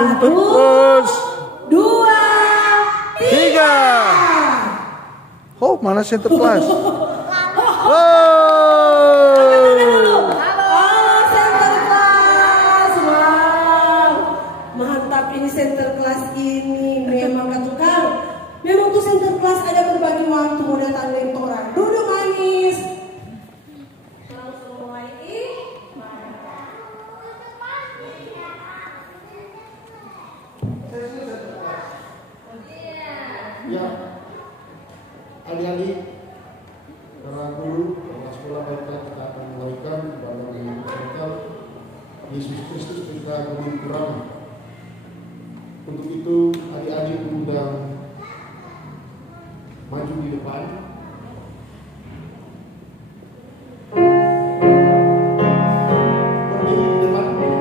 1, 2, 3. Oh, mana center class? Halo center class. Wow, mantap ini center class ini. Memang kan tukang. Memang tuh center class ada berbagi waktu mau datang lentoran. Duduk manis. Langsung mulai Ya, adik-adik, para guru, para sekolah baiklah kita akan mulaikan ibadah Natal Yesus Kristus ketika kami kurang. Untuk itu, adik-adik diundang maju di depan. Berdiri di depan. Ya.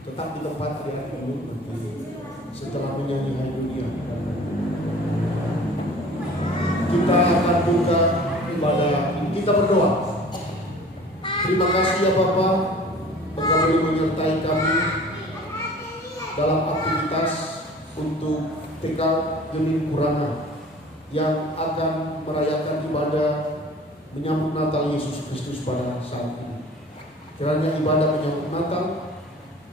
Tetap di tempat yang dulu setelah menyanyi Hai Dunia. Kita akan buka ibadah. Kita berdoa. Terima kasih ya Bapak, Engkau boleh menyertai kami dalam aktivitas untuk TK Genin Kurana yang akan merayakan ibadah menyambut Natal Yesus Kristus pada saat ini. Kiranya ibadah menyambut Natal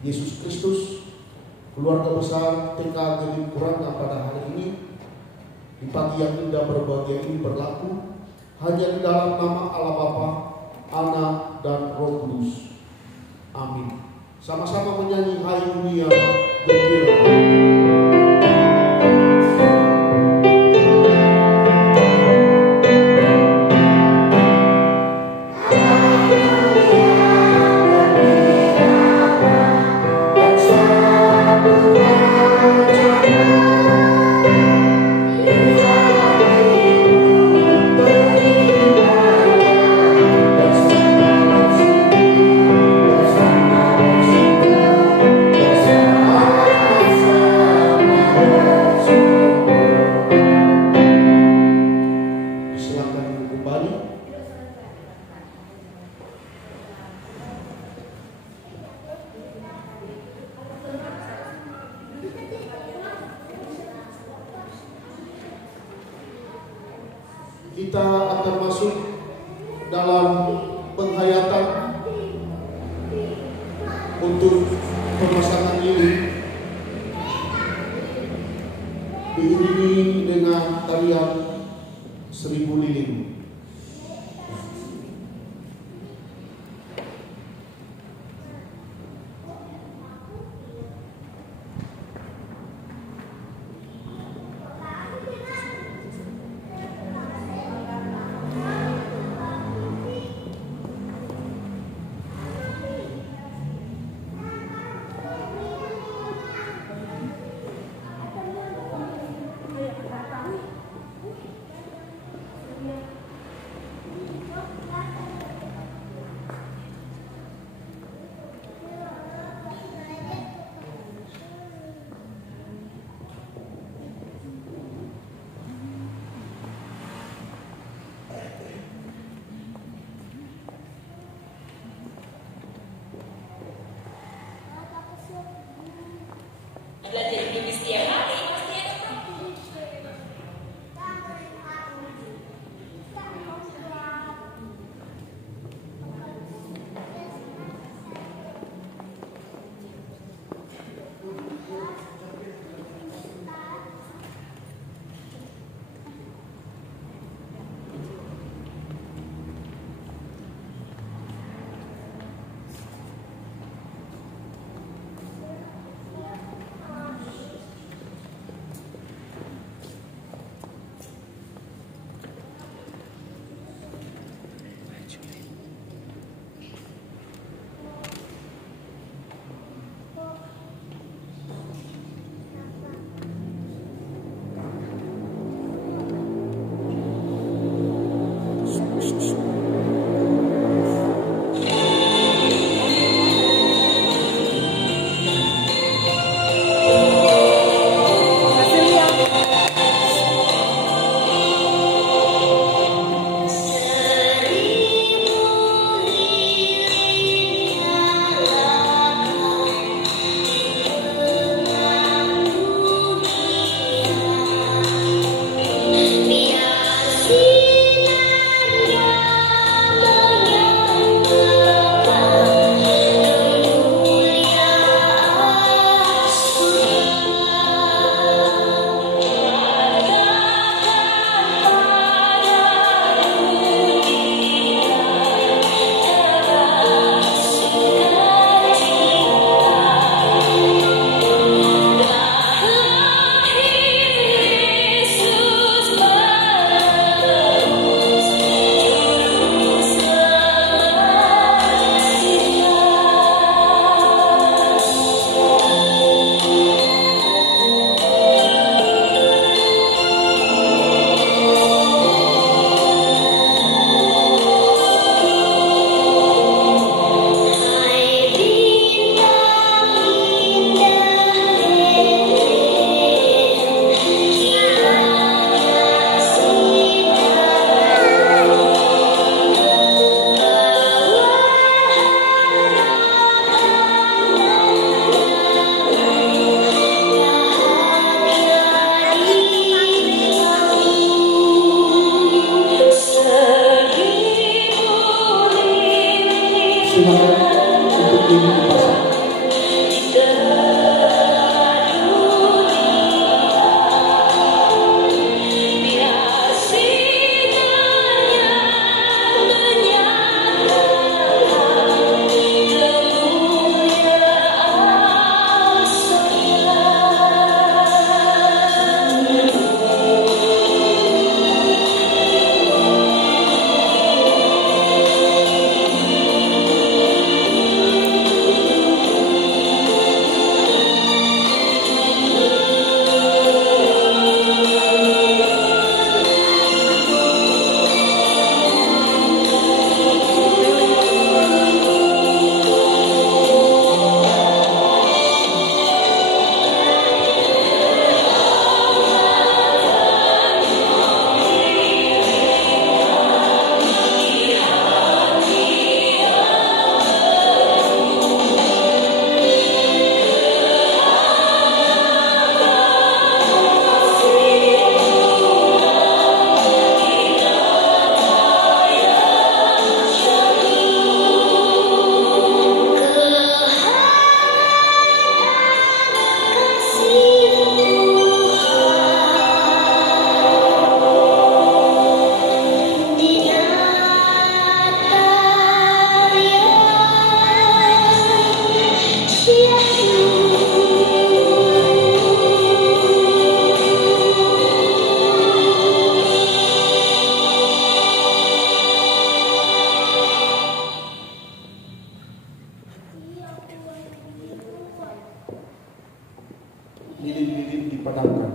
Yesus Kristus, keluarga besar TK Genin Kurana pada hari ini, di pagi yang indah berbahagia ini berlaku hanya di dalam nama Allah Bapa, Anak dan Roh Kudus. Amin. Sama-sama menyanyi Hai Dunia Gembira. Kita akan masuk dalam penghayatan untuk pemasangan ini, diiringi dengan tarian 1000 lilin. Silakan untuk ini dipasang. Lilin-lilin dipadamkan.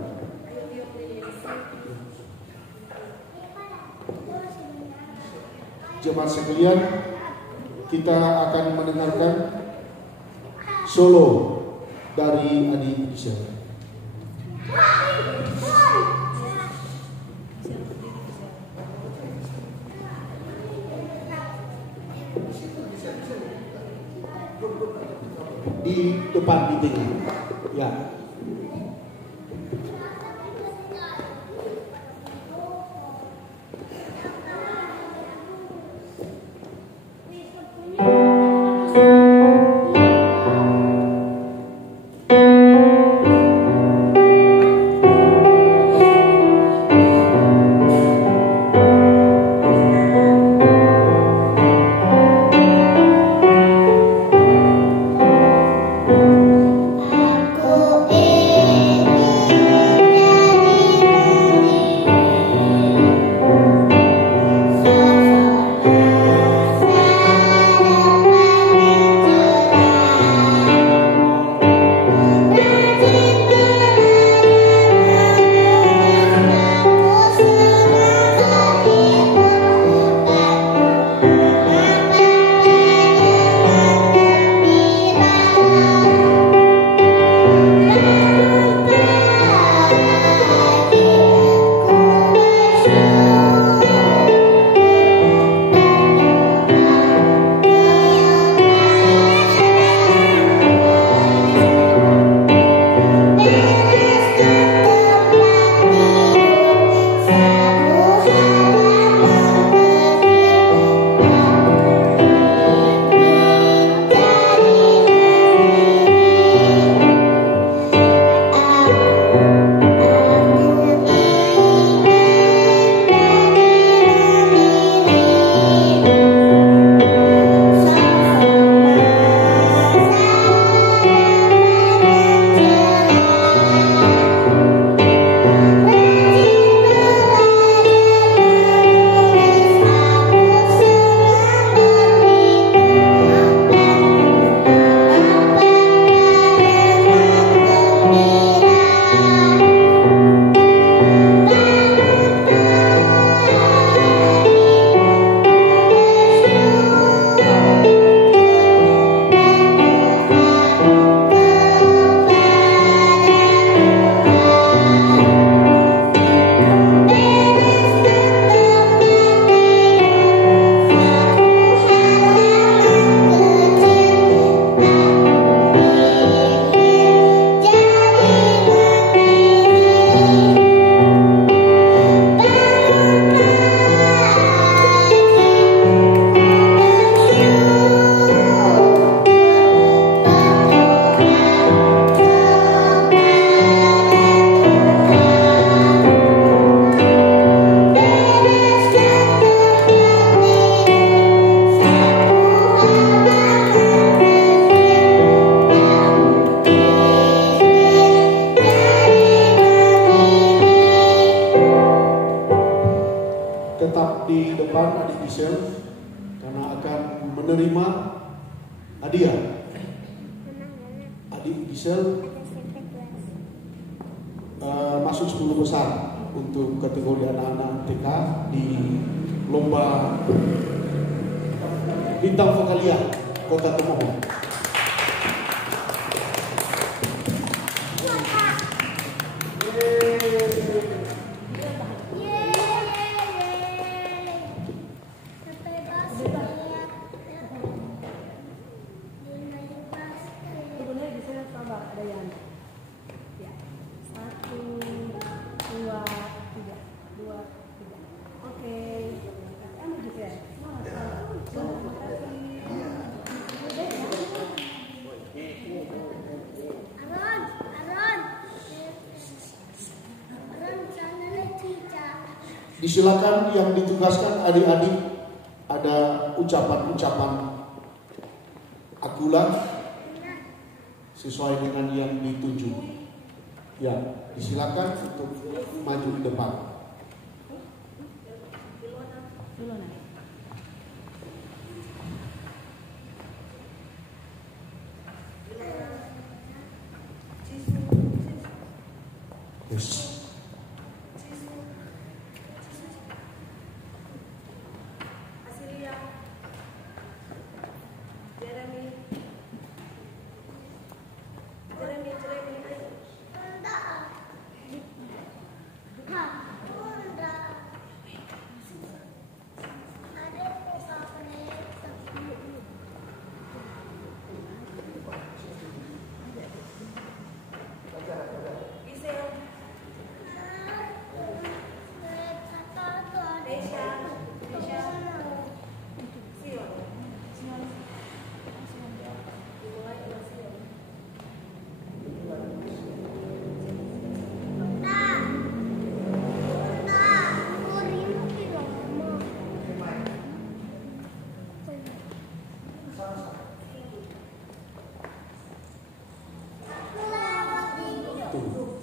Jemaat sekalian, kita akan mendengarkan solo dari Adi Indonesia. Di depan di tengah. Ya. Aku tetap di depan adik Gisel karena akan menerima hadiah. Adik Gisel masuk 10 besar untuk kategori anak-anak TK di lomba bintang vokalia Kota Tomohon. Disilakan yang ditugaskan adik-adik, ada ucapan-ucapan akula sesuai dengan yang dituju. Ya, disilakan untuk maju di depan. Yes.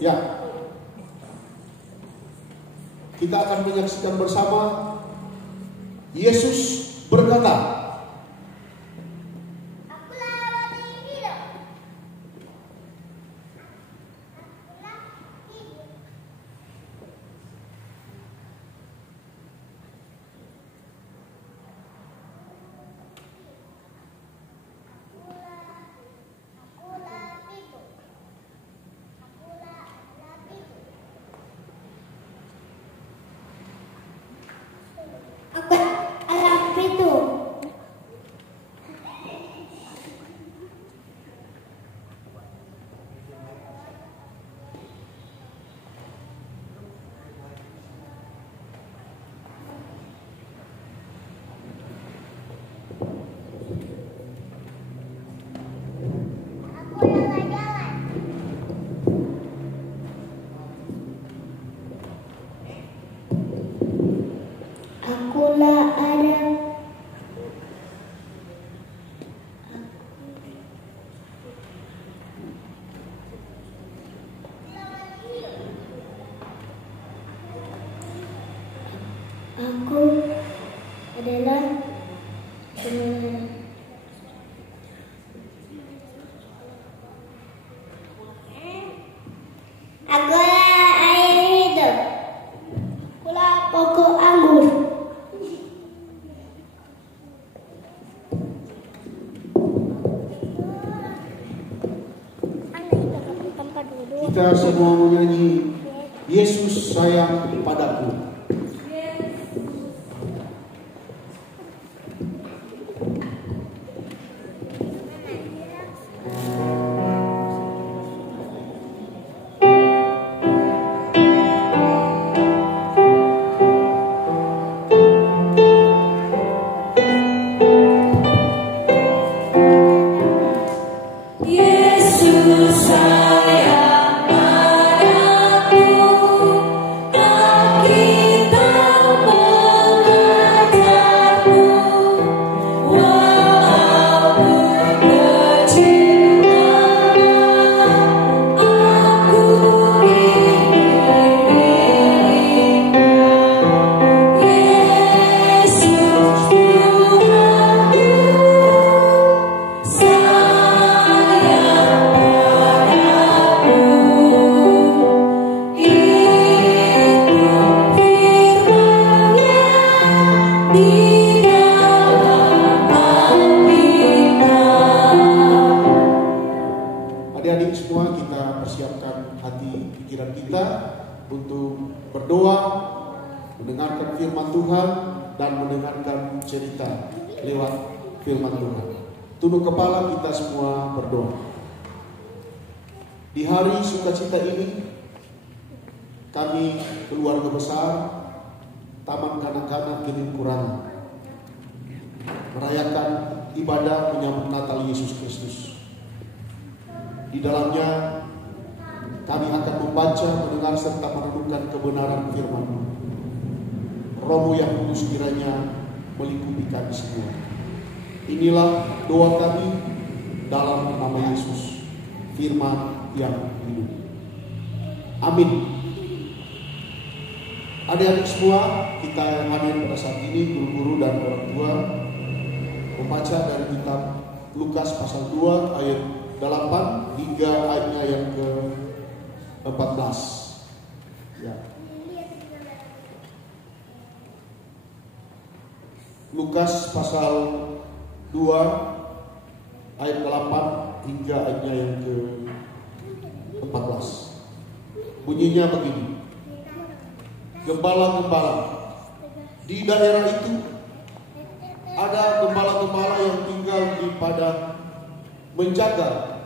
Ya, kita akan menyaksikan bersama Yesus berkata, aku adalah kebenaran. Akulah air hidup. Akulah pokok anggur. Kita semua menyanyi Yesus sayang padaku. Sayang padaku, mendengarkan firman Tuhan dan mendengarkan cerita lewat firman Tuhan. Tunduk kepala, kita semua berdoa. Di hari sukacita ini, kami keluarga besar Taman Kanak-kanak Genin Kurangan merayakan ibadah menyambut Natal Yesus Kristus. Di dalamnya kami akan membaca, mendengar serta merenungkan kebenaran firman-Mu. Roh-Mu yang kudus kiranya melingkupi kami semua. Inilah doa kami dalam nama Yesus, firman yang hidup. Amin. Adik-adik semua, kita yang hadir pada saat ini, guru-guru dan orang tua, membaca dari kitab Lukas pasal 2 ayat 8 hingga ayatnya yang ke-14. Ya. Lukas pasal 2 ayat 8 hingga ayatnya yang ke-14. Bunyinya begini. Gembala-gembala di daerah itu ada gembala-gembala yang tinggal di padang menjaga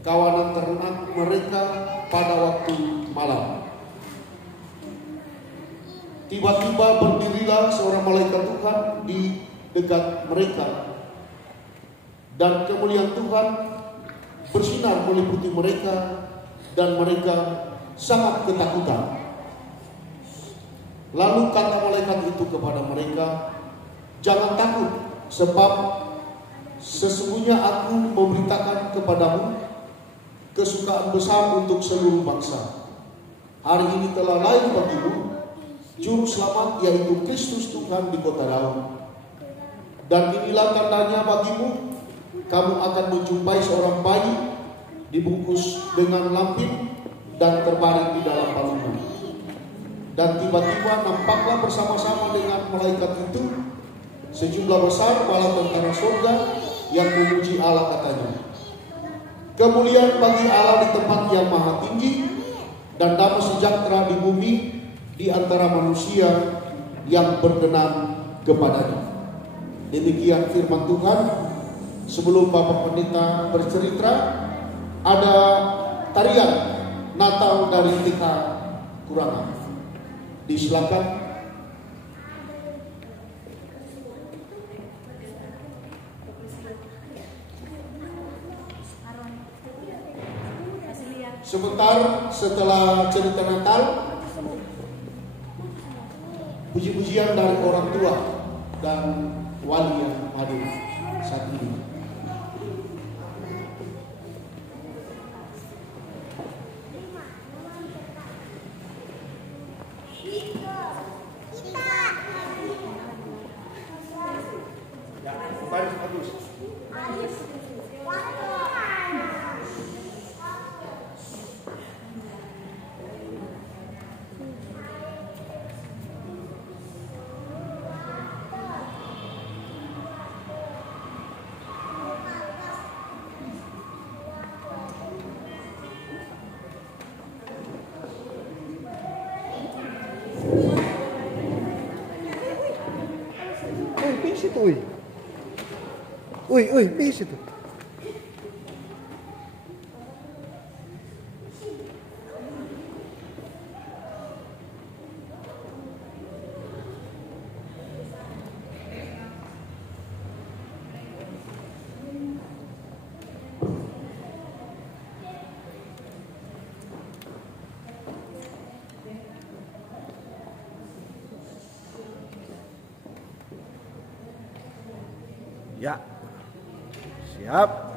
kawanan ternak mereka pada waktu malam. Tiba-tiba berdirilah seorang malaikat Tuhan di dekat mereka, dan kemuliaan Tuhan bersinar meliputi mereka, dan mereka sangat ketakutan. Lalu kata malaikat itu kepada mereka, "Jangan takut, sebab sesungguhnya aku memberitakan kepadamu kesukaan besar untuk seluruh bangsa. Hari ini telah lahir bagimu Juru Selamat, yaitu Kristus Tuhan di kota Daud. Dan inilah tandanya bagimu, kamu akan menjumpai seorang bayi dibungkus dengan lampin dan terbaring di dalam palungan." Dan tiba-tiba nampaklah bersama-sama dengan malaikat itu sejumlah besar bala tentara surga yang memuji Allah, katanya, "Kemuliaan bagi Allah di tempat yang maha tinggi, dan damai sejahtera di bumi di antara manusia yang berkenan kepadanya." Demikian firman Tuhan. Sebelum Bapak Pendeta bercerita, ada tarian Natal dari TK Kurangan. Disilakan. Sebentar setelah cerita Natal, puji-pujian dari orang tua dan wali yang hadir saat ini. Uy, bis itu. Ya. Siap.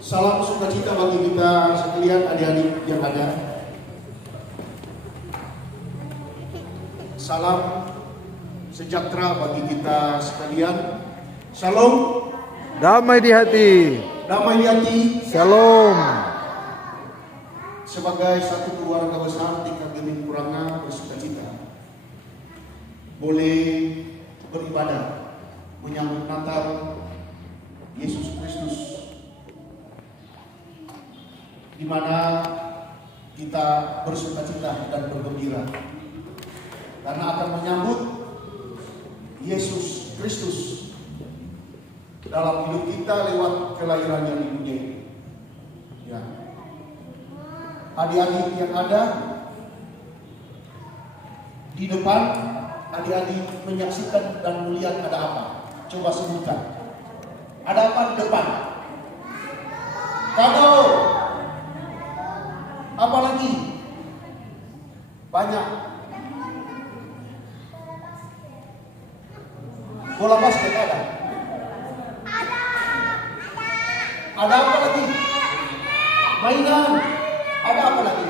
Salam sukacita bagi kita sekalian, adik-adik yang ada. Salam sejahtera bagi kita sekalian. Shalom. Damai di hati. Damai di hati. Shalom. Sebagai satu keluarga besar di Geming Puranga bersukacita boleh beribadah menyambut Natal Yesus Kristus, di mana kita bersukacita dan bergembira karena akan menyambut Yesus Kristus dalam hidup kita lewat kelahirannya di dunia ini. Ya. Adik-adik yang ada di depan, adik-adik menyaksikan dan melihat ada apa? Coba sebutkan. Ada apa di depan? Kado. Apa lagi? Banyak. Bola basket ada. Ada apa lagi? Mainan. Ada apa lagi?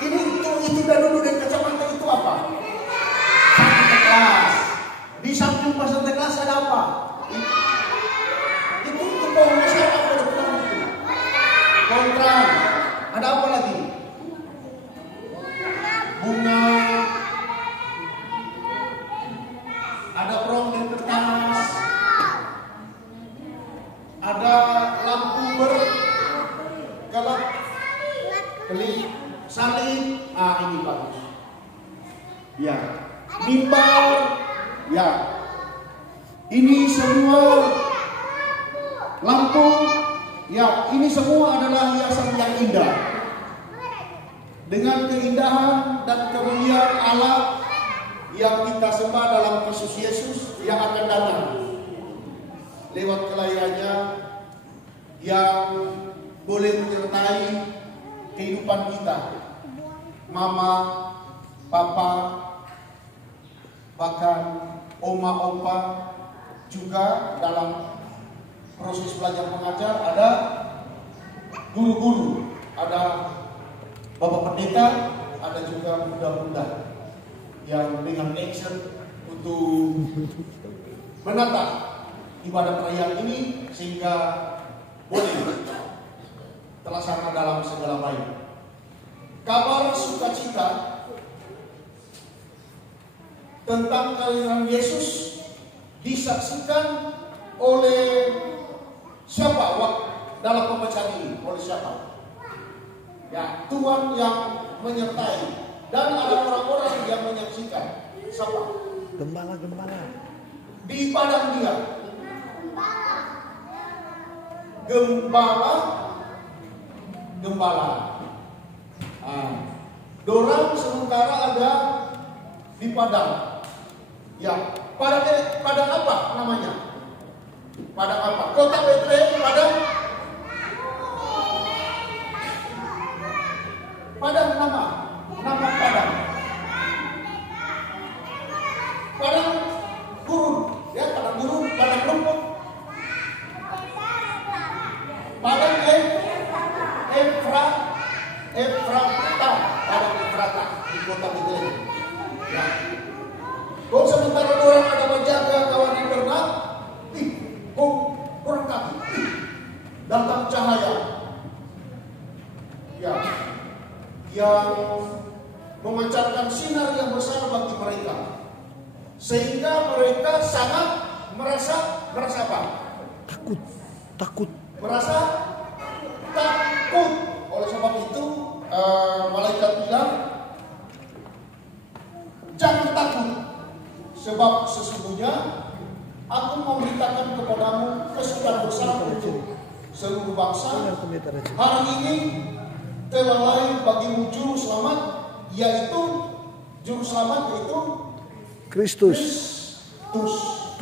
Ini itu dulu dari kacamata itu apa? Sante kelas. Di samping Sante kelas ada apa? Itu pohon besar apa depan itu? Kontrak. Ada apa lagi? Bunga. Ada perong dan kertas. Ada lampu berkelap, kelip, salib. Ini bagus. Ya, mimbar. Ya, ini semua lampu. Ya, ini semua adalah hiasan yang indah. Dengan keindahan dan kemuliaan Allah yang kita sembah dalam Kristus Yesus yang akan datang lewat kelahirannya, yang boleh menyertai kehidupan kita, mama, papa, bahkan oma, opa, juga dalam proses belajar mengajar ada guru-guru, ada bapak pendeta, ada juga bunda-bunda yang dengan action untuk menata ibadah perayaan ini sehingga boleh terlaksana dalam segala baik. Kabar sukacita tentang kelahiran Yesus disaksikan oleh siapa dalam pembacaan ini? Oleh siapa? Ya, Tuhan yang menyertai dan ada orang-orang yang menyaksikan. Siapa? Gembala. Di padang dia. Gembala. Dorang sementara ada di padang. Ya, padang apa namanya? Padang apa? Kota Betlehem, padang nama padang. Padang gurun, ya, padang gurun, padang rumput. Padang Efrata di kota Betlehem. Ya. Kau sementara orang ada menjaga kawan yang ternak, orang kaki, datang cahaya. Ya, yang memancarkan sinar yang besar bagi mereka, sehingga mereka sangat merasa apa? Takut. Merasa takut. Oleh sebab itu malaikat bilang, jangan takut, sebab sesungguhnya aku memberitakan kepadamu kesukaan besar untuk seluruh bangsa. Hari ini telah lahir bagimu juru selamat, yaitu Kristus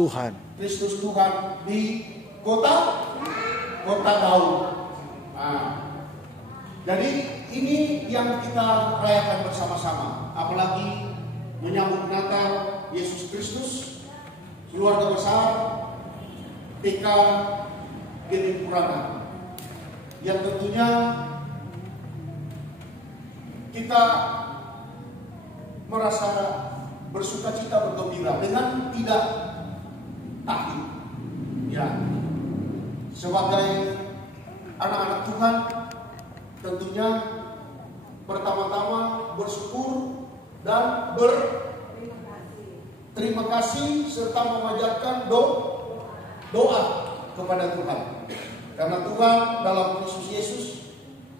Tuhan. Kristus Tuhan di kota Daud. Jadi ini yang kita rayakan bersama-sama, apalagi menyambut Natal Yesus Kristus, keluarga besar TK Geni Purana, yang tentunya kita merasa bersuka cita, bergembira dengan tidak takut. Ya, sebagai anak-anak Tuhan, tentunya pertama-tama bersyukur dan berterima kasih serta memanjatkan doa kepada Tuhan. Karena Tuhan dalam Kristus Yesus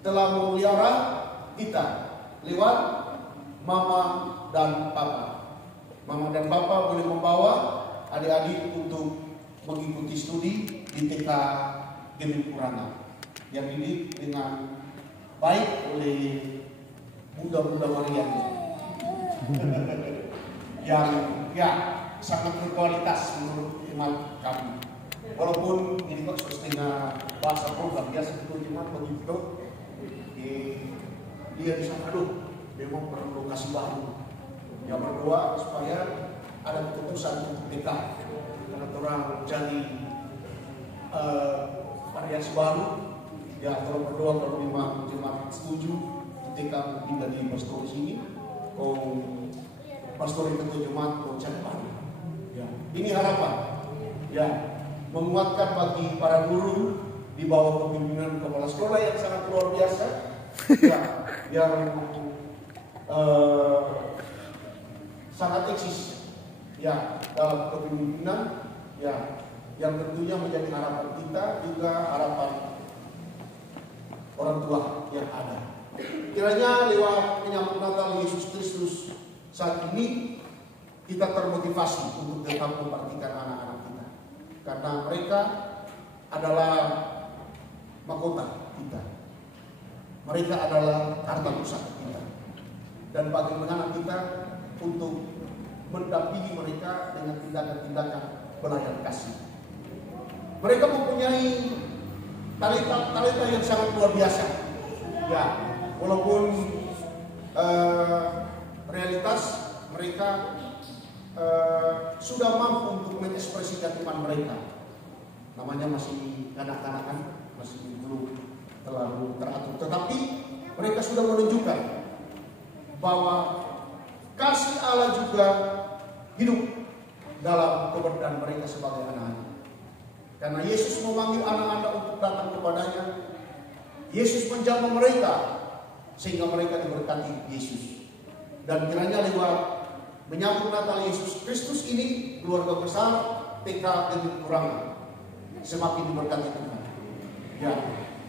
telah memelihara kita lewat mama dan papa. Mama dan papa boleh membawa adik-adik untuk mengikuti studi di TK Geni Purana yang dididik dengan baik oleh Bunda Maria yang ya sangat berkualitas menurut iman kami. Walaupun ini kok setengah bahasa program biasa itu cuma begitu, dia bisa memang perlu kasih baru. Yang berdoa supaya ada keputusan untuk kita karena orang jadi variasi baru. Ya, kalau berdoa kalau memang jemaat setuju, kita pindah di pastor sini, pastor itu jemaat mau cari baru. Ya, ini harapan. Ya, menguatkan bagi para guru di bawah kepemimpinan kepala sekolah yang sangat luar biasa. Ya, yang sangat eksis. Ya, dalam kepemimpinan. Ya, yang tentunya menjadi harapan kita juga harapan orang tua yang ada. Kiranya lewat menyambut Natal Yesus Kristus saat ini kita termotivasi untuk tetap memperhatikan anak-anak kita, karena mereka adalah mahkota kita, mereka adalah harta pusaka kita, dan bagaimana kita untuk mendampingi mereka dengan tindakan-tindakan pelayan kasih. Mereka mempunyai talenta yang sangat luar biasa. Ya, walaupun realitas mereka sudah mampu untuk mengekspresikan iman mereka. Namanya masih kanak-kanakan, masih belum terlalu teratur. Tetapi mereka sudah menunjukkan bahwa kasih Allah juga hidup dalam keberadaan mereka sebagai anak-anak. Karena Yesus memanggil anak-anak untuk datang kepadanya. Yesus menjamah mereka sehingga mereka diberkati Yesus. Dan kiranya lewat menyambut Natal Yesus Kristus ini, keluarga besar TK Geni Purana semakin diberkati Tuhan. Ya,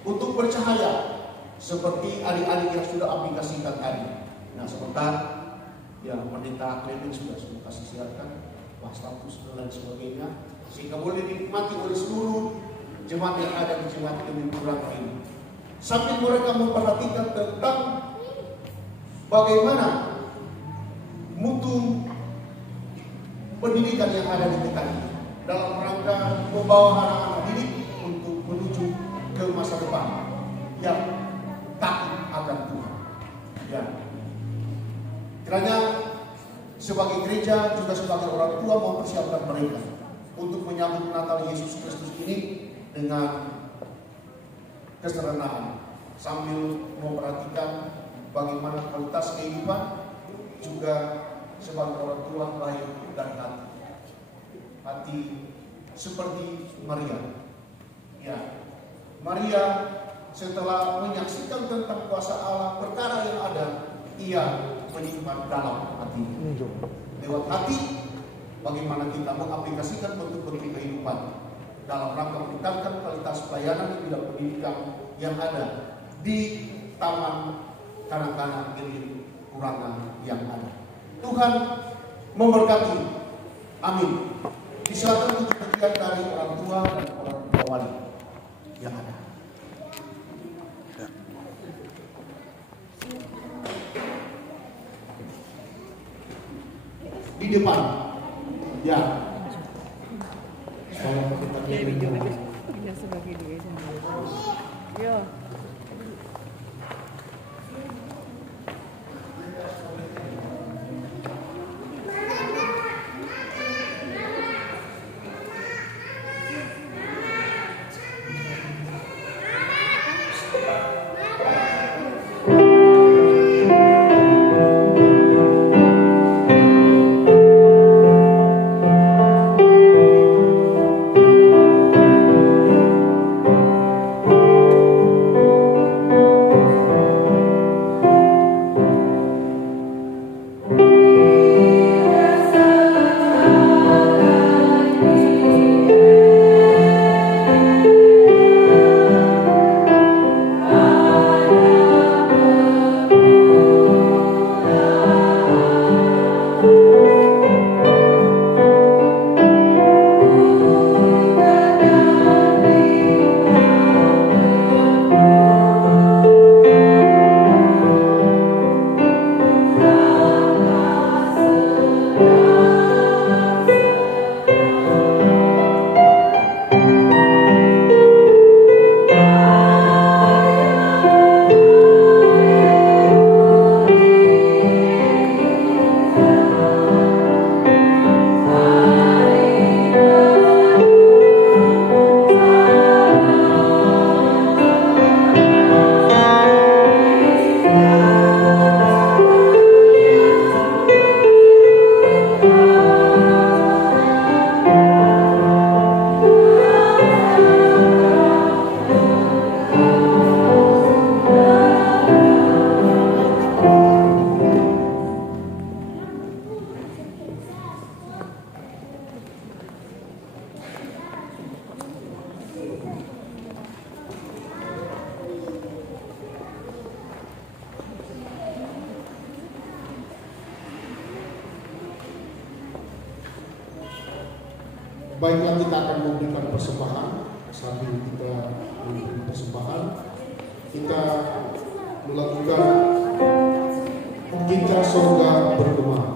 untuk bercahaya seperti adik-adik yang sudah aplikasikan tadi. Nah, sebentar ya pendeta Clement sudah kasih silakan status dan lain sebagainya, sehingga boleh dinikmati oleh seluruh jemaat yang ada di jemaat Geni Purana ini. Sambil mereka memperhatikan tentang bagaimana mutu pendidikan yang ada di TK ini dalam rangka membawa anak-anak didik untuk menuju ke masa depan yang takut akan Tuhan. Ya, kiranya sebagai gereja juga sebagai orang tua mempersiapkan mereka untuk menyambut Natal Yesus Kristus ini dengan kesederhanaan, sambil memperhatikan bagaimana kualitas kehidupan juga sebagai orang tua lahir dan hati seperti Maria. Ya, Maria setelah menyaksikan tentang kuasa Allah, perkara yang ada, ia menyimpan dalam hati. Lewat hati, bagaimana kita mengaplikasikan bentuk-bentuk kehidupan dalam rangka meningkatkan kualitas pelayanan dan pendidikan yang ada di taman kanak-kanak Geni Purana yang ada. Tuhan memberkati. Amin. Disilakan untuk bagian dari orang tua dan orang tua wali yang ada. Di depan, ya. Baiklah, kita akan memberikan persembahan. Sambil kita memberikan persembahan, kita melakukan Kita Sorga Bergema.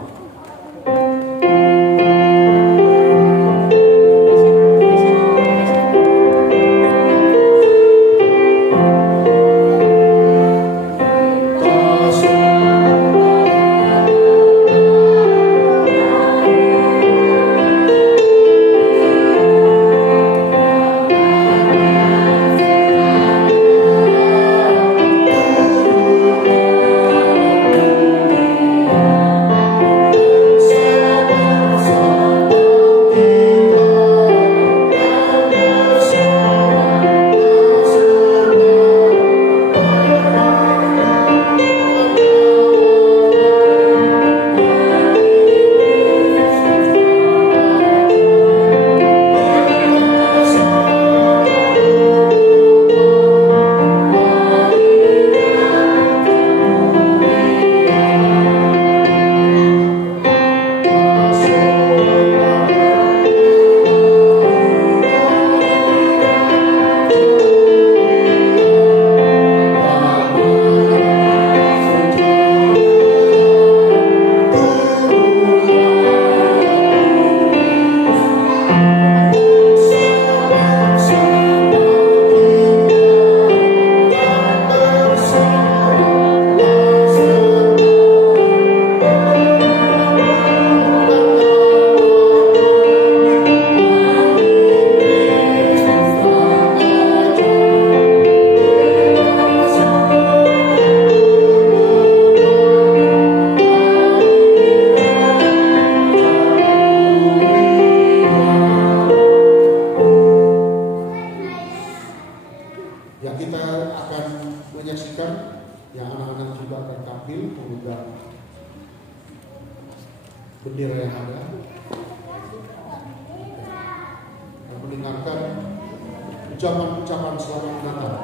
Bendera yang ada dan mendengarkan ucapan-ucapan selamat datang.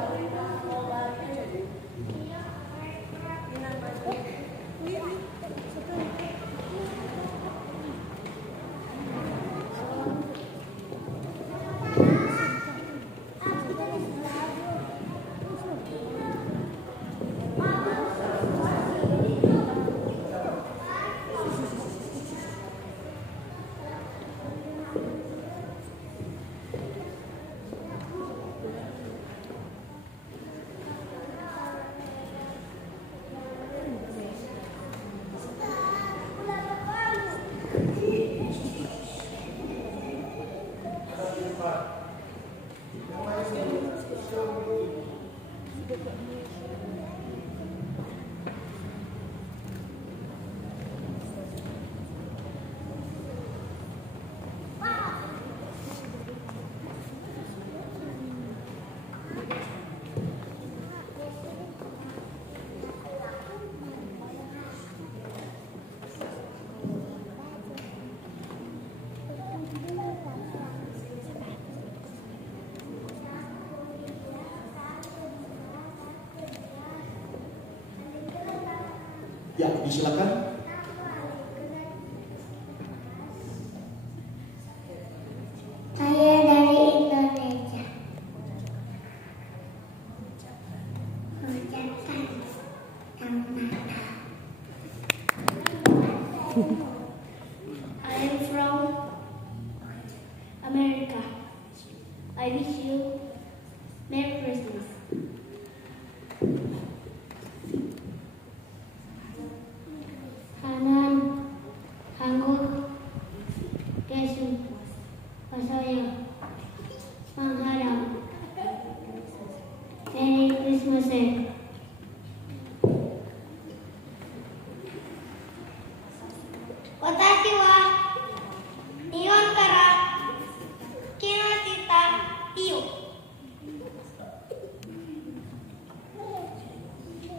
Ya, disilakan. Saya dari Indonesia. Mengucapkan selamat Natal. I am from America. I wish you Merry Christmas. Saya mengharap Merry Christmas. Watashi wa Nihon kara kinoshita iyo.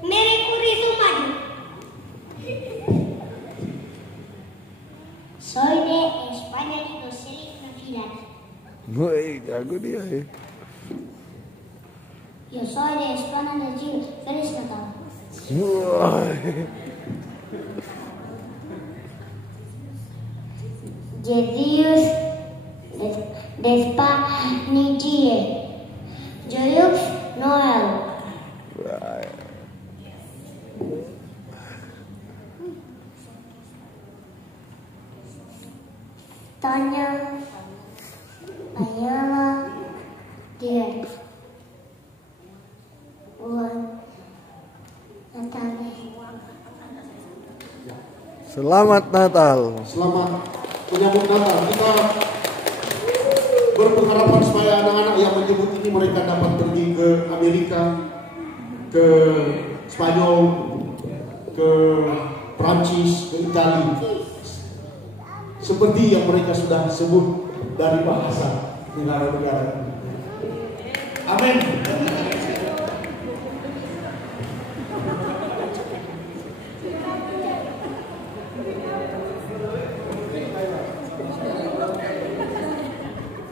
Merry Christmas. Soy de España y no sé Woi, jago dia ya. Yo soy de España de Chile. Feliz Natal. Woi. De Dios. Despa Nijie. Joyux Noel. Tanya Ayala Dian. Ulan Natale. Selamat Natal. Selamat menyambut Natal. Kita berpengharapan supaya anak-anak yang menyebut ini mereka dapat pergi ke Amerika, ke Spanyol, ke Prancis, ke Italia. Seperti yang mereka sudah sebut dari bahasa negara-negara. Amin.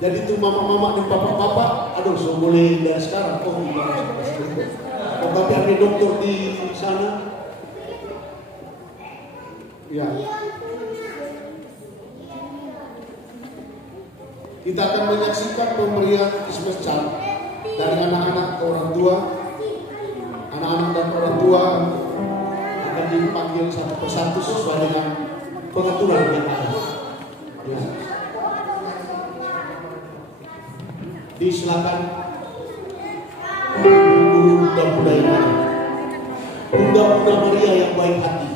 Jadi itu mama-mama dan papa-papa, aduh, so boleh dari sekarang. Oh, tapi ada dokter di sana. Ya. Kita akan menyaksikan pemberian Christmas card dari anak-anak ke orang tua. Anak-anak dan orang tua akan dipanggil satu persatu sesuai dengan pengaturan yang ada. Ya. Disilakan guru dan budaya Bunda Maria yang baik hati.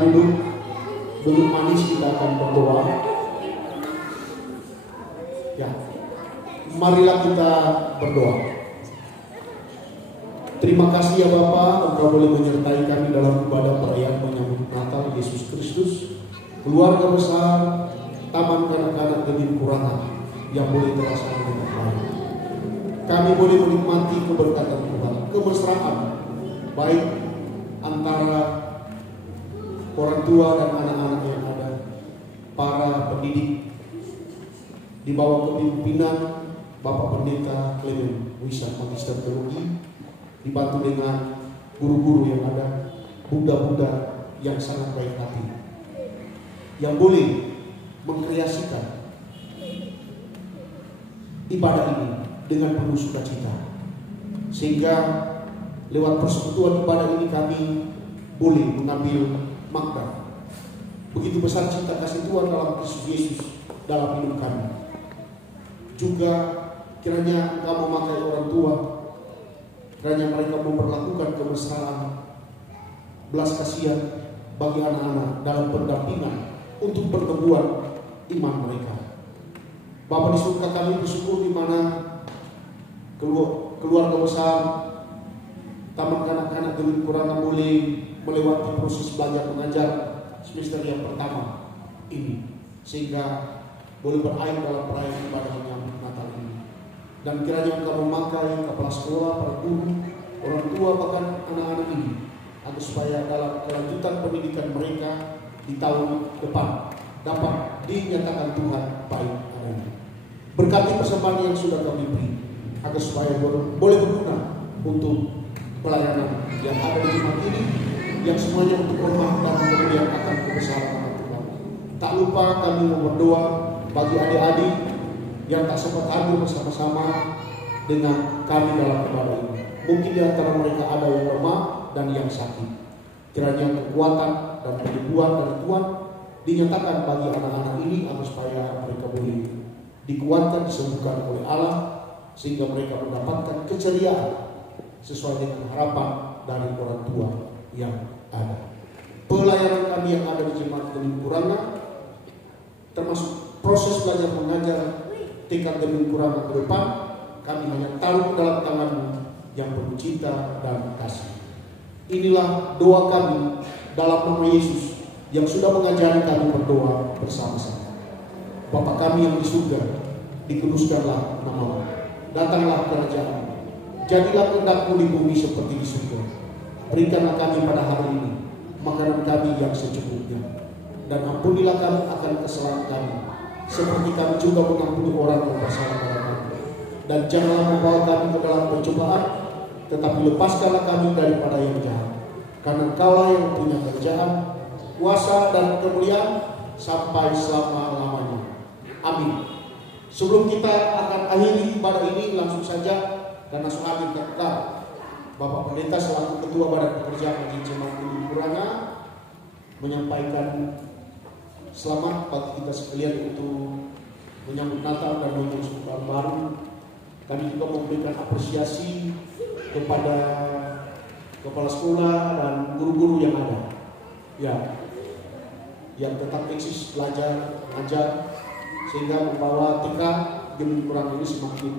duduk manis, kita akan berdoa. Ya, marilah kita berdoa. Terima kasih ya Bapa, Engkau boleh menyertai kami dalam ibadah perayaan menyambut Natal Yesus Kristus. Keluarga besar Taman Kanak-kanak Gemim Kurangan yang boleh terlaksana dengan baik. Kami boleh menikmati keberkatan Tuhan, kemesraan baik antara orang tua dan anak-anak yang ada, para pendidik di bawah kepemimpinan Bapak Pendeta Clement Wisa Magister Teologi, dibantu dengan guru-guru yang ada, budak-budak yang sangat baik hati, yang boleh mengkreasikan ibadah ini dengan penuh sukacita, sehingga lewat persekutuan ibadah ini kami boleh mengambil makna begitu besar cinta kasih Tuhan dalam Kristus Yesus dalam hidup kami. Juga kiranya Engkau memakai orang tua, kiranya mereka memperlakukan kemesraan, belas kasihan bagi anak-anak dalam pendampingan untuk pertumbuhan iman mereka. Bapa di surga, kami bersyukur di mana keluarga besar Taman Kanak-kanak Gemim Kurangan boleh melewati proses belajar mengajar semester yang pertama ini, sehingga boleh berakhir dalam perayaan ibadah menyambut Natal ini. Dan kiranya Engkau memakai kepala sekolah, para guru, orang tua, bahkan anak-anak ini, agar supaya dalam kelanjutan pendidikan mereka di tahun depan dapat dinyatakan Tuhan baik adanya. Berkati persembahan yang sudah kami beri, agar supaya boleh berguna untuk pelayanan yang ada di jemaat ini, yang semuanya untuk rumah dan kemudian akan kebesaran nama Tuhan. Tak lupa kami berdoa bagi adik-adik yang tak sempat hadir bersama-sama dengan kami dalam ibadah ini. Mungkin di antara mereka ada yang lemah dan yang sakit. Kiranya kekuatan dan penyembuhan dari Tuhan dinyatakan bagi anak-anak ini, agar supaya mereka boleh dikuatkan, disembuhkan oleh Allah, sehingga mereka mendapatkan keceriaan sesuai dengan harapan dari orang tua yang ada. Pelayanan kami yang ada di Jemaat Gemim Kurangan, termasuk proses belajar mengajar tingkat Gemim Kurangan ke depan, kami hanya taruh dalam tangan-Mu yang penuh cinta dan kasih. Inilah doa kami dalam nama Yesus yang sudah mengajari kami berdoa bersama-sama. Bapa kami yang di surga, dikuduskanlah nama-Mu, datanglah kerajaan-Mu, jadilah kehendak-Mu di bumi seperti di surga. Berikanlah kami pada hari ini makanan kami yang secukupnya, dan ampunilah kami akan kesalahan kami, seperti kami juga mengampuni orang yang bersalah kepada kami. Dan janganlah membawa kami ke dalam pencobaan, tetapi lepaskanlah kami daripada yang jahat. Karena Engkaulah yang punya kerajaan, kuasa dan kemuliaan sampai selama-lamanya. Amin. Sebelum kita akan akhiri ibadah ini, langsung saja karena suami kekal, Bapak Pendeta selaku Ketua Badan Pekerjaan Majelis Jemaat Gemim Kurangan menyampaikan selamat bagi kita sekalian untuk menyambut Natal dan menyambut tahun baru. Kami juga memberikan apresiasi kepada kepala sekolah dan guru-guru yang ada, ya, yang tetap eksis belajar mengajar, sehingga membawa TK Gemim Kurangan ini semakin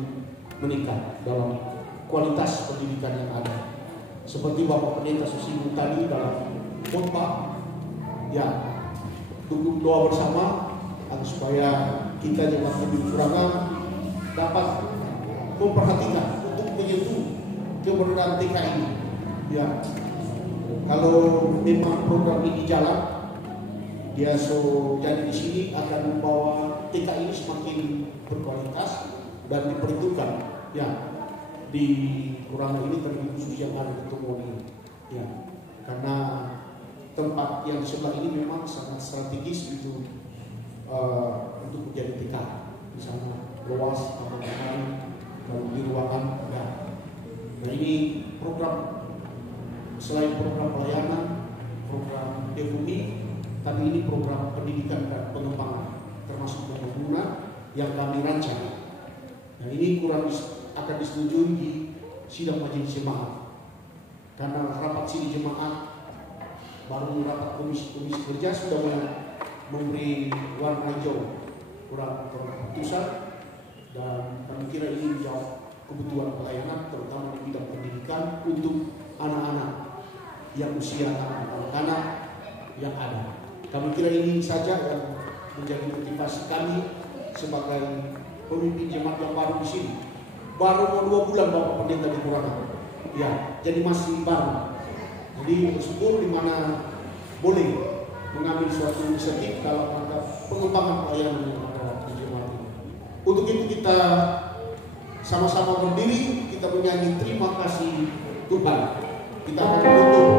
meningkat dalam kualitas pendidikan yang ada. Seperti Bapak Pendeta Susilo tadi dalam khotbah, ya, dukung doa bersama agar supaya kita Jemaat Gemim Kurangan dapat memperhatikan untuk menyentuh keberadaan TK ini. Ya, kalau memang program ini jalan, dia jadi di sini akan membawa TK ini semakin berkualitas dan diperhitungkan, ya, di Kurangan ini terlebih khusus yang ada di Tumoni, ya, karena tempat yang sebelah ini memang sangat strategis untuk menjadi TK. Di sana luas, aman-aman, lalu di ruangan, ya. Nah, ini program selain program pelayanan, program ekonomi, tapi ini program pendidikan dan pengembangan, termasuk pembangunan yang kami rancang. Nah, ini akan disetujui di sidang majelis jemaat, karena rapat sidang jemaat baru rapat komisi kerja sudah memberi warna hijau kurang keputusan, dan kami kira ini menjawab kebutuhan pelayanan terutama di bidang pendidikan untuk anak-anak yang usia anak-anak yang ada. Kami kira ini saja yang menjadi motivasi kami sebagai pemimpin jemaat yang baru di sini. Baru mau 2 bulan Bapak Pendeta di Purana. Ya, jadi masih baru. Jadi bersyukur di mana boleh mengambil suatu inisiatif dalam rangka pengembangan pelayanan yang ada di jemaat ini. Untuk itu kita sama-sama berdiri, kita menyanyi terima kasih Tuhan. Kita akan menutup.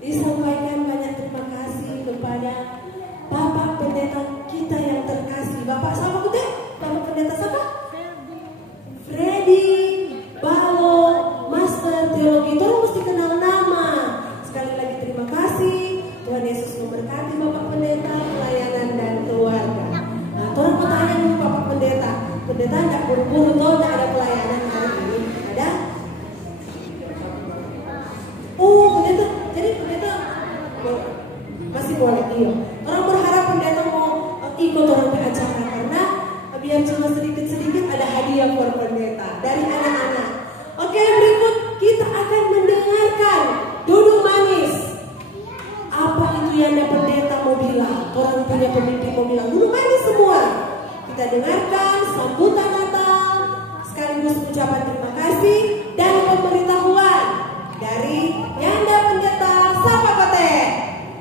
Disampaikan banyak terima kasih kepada Bapak Pendeta kita yang terkasih. Bapak siapa Bunda? Bapak Pendeta siapa? Freddy Balo, Master Teologi. Tolong mesti kenal nama. Sekali lagi terima kasih. Tuhan Yesus memberkati Bapak Pendeta, pelayanan dan keluarga. Nah, tolong bertanya dulu Bapak Pendeta. Pendeta tidak buru-buru toh, tidak ada pelayanan hari ini. Ada? Oh, Pendeta. Jadi pendeta masih boleh, iya. Orang berharap pendeta mau ikut orang ke acara karena biar cuma sedikit-sedikit ada hadiah buat pendeta dari anak-anak. Oke, berikut kita akan mendengarkan duduk manis. Apa itu yang pendeta mau bilang? Orang punya pemimpin mau bilang duduk manis semua. Kita dengarkan sambutan Natal sekaligus ucapan terima kasih dan pemberitahuan dari Yanda Pendeta Sapa Kote.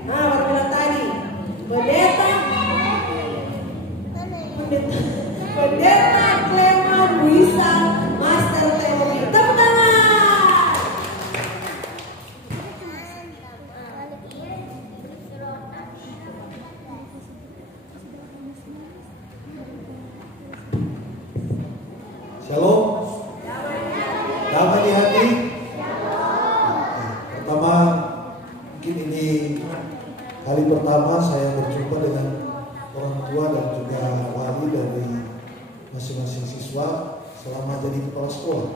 Nah, baru bilang tadi Pendeta Clement Wisa, Master Teologi. Tepuk tangan. Shalom. Damai di hati. Pertama, mungkin ini kali pertama saya berjumpa dengan orang tua dan juga wali dari masing-masing siswa selama jadi kepala sekolah.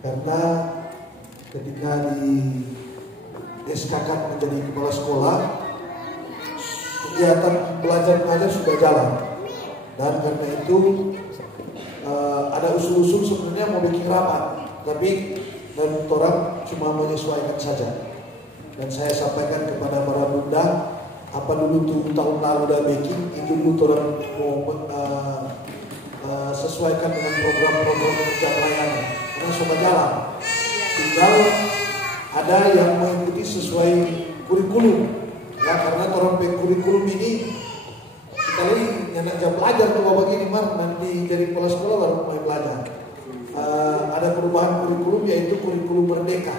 Karena ketika di SKK menjadi kepala sekolah, kegiatan belajar mengajar sudah jalan, dan karena itu ada usul-usul sebenarnya mau bikin rapat, tapi dan orang cuma menyesuaikan saja. Dan saya sampaikan kepada para bunda, apa dulu tuh tahun lalu udah bikin, itu dulu orang mau sesuaikan dengan program-program kerja pelayanan, karena sudah jalan. Tinggal ada yang mengikuti sesuai kurikulum, ya, karena orang kurikulum ini kali anak jam belajar tuh begini mar, nanti jadi kepala sekolah baru mulai belajar. Ada perubahan kurikulum, yaitu kurikulum merdeka.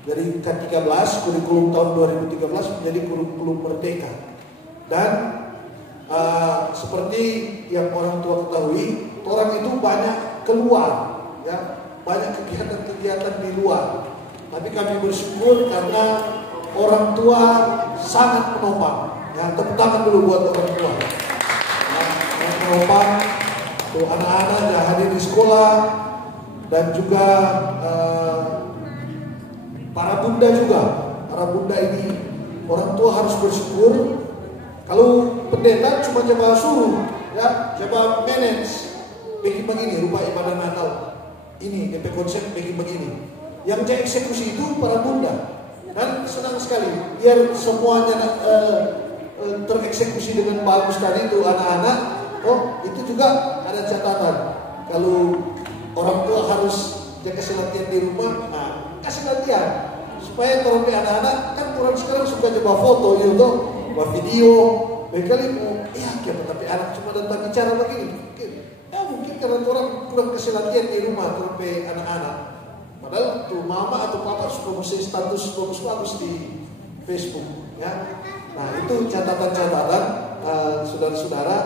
Dari K13 kurikulum tahun 2013 menjadi kurikulum merdeka. Dan seperti yang orang tua ketahui, orang itu banyak keluar, ya, banyak kegiatan-kegiatan di luar. Tapi kami bersyukur karena orang tua sangat menopang. Ya, tepuk tangan dulu buat orang tua. Ya, menopang tuh anak-anak yang hadir di sekolah, dan juga para bunda juga. Para bunda ini orang tua harus bersyukur. Kalau pendeta cuma coba suruh, ya, coba manage, bikin begini, rupa ibadah Natal ini, DP konsep bikin begini. Yang jadi eksekusi itu para bunda, dan senang sekali biar semuanya tereksekusi dengan bagus tadi itu anak-anak. Oh, itu juga ada catatan. Kalau orang tua harus jaga latihan di rumah, nah kasih latihan supaya kalau anak-anak kan orang sekarang suka coba foto gitu, coba video, kali mau iya tapi anak cuma datang bicara begini, mungkin karena orang kurang kasih latihan di rumah kalau anak-anak. Padahal tuh mama atau papa suka mesti status bagus-bagus di Facebook, ya. Nah itu catatan-catatan, saudara-saudara.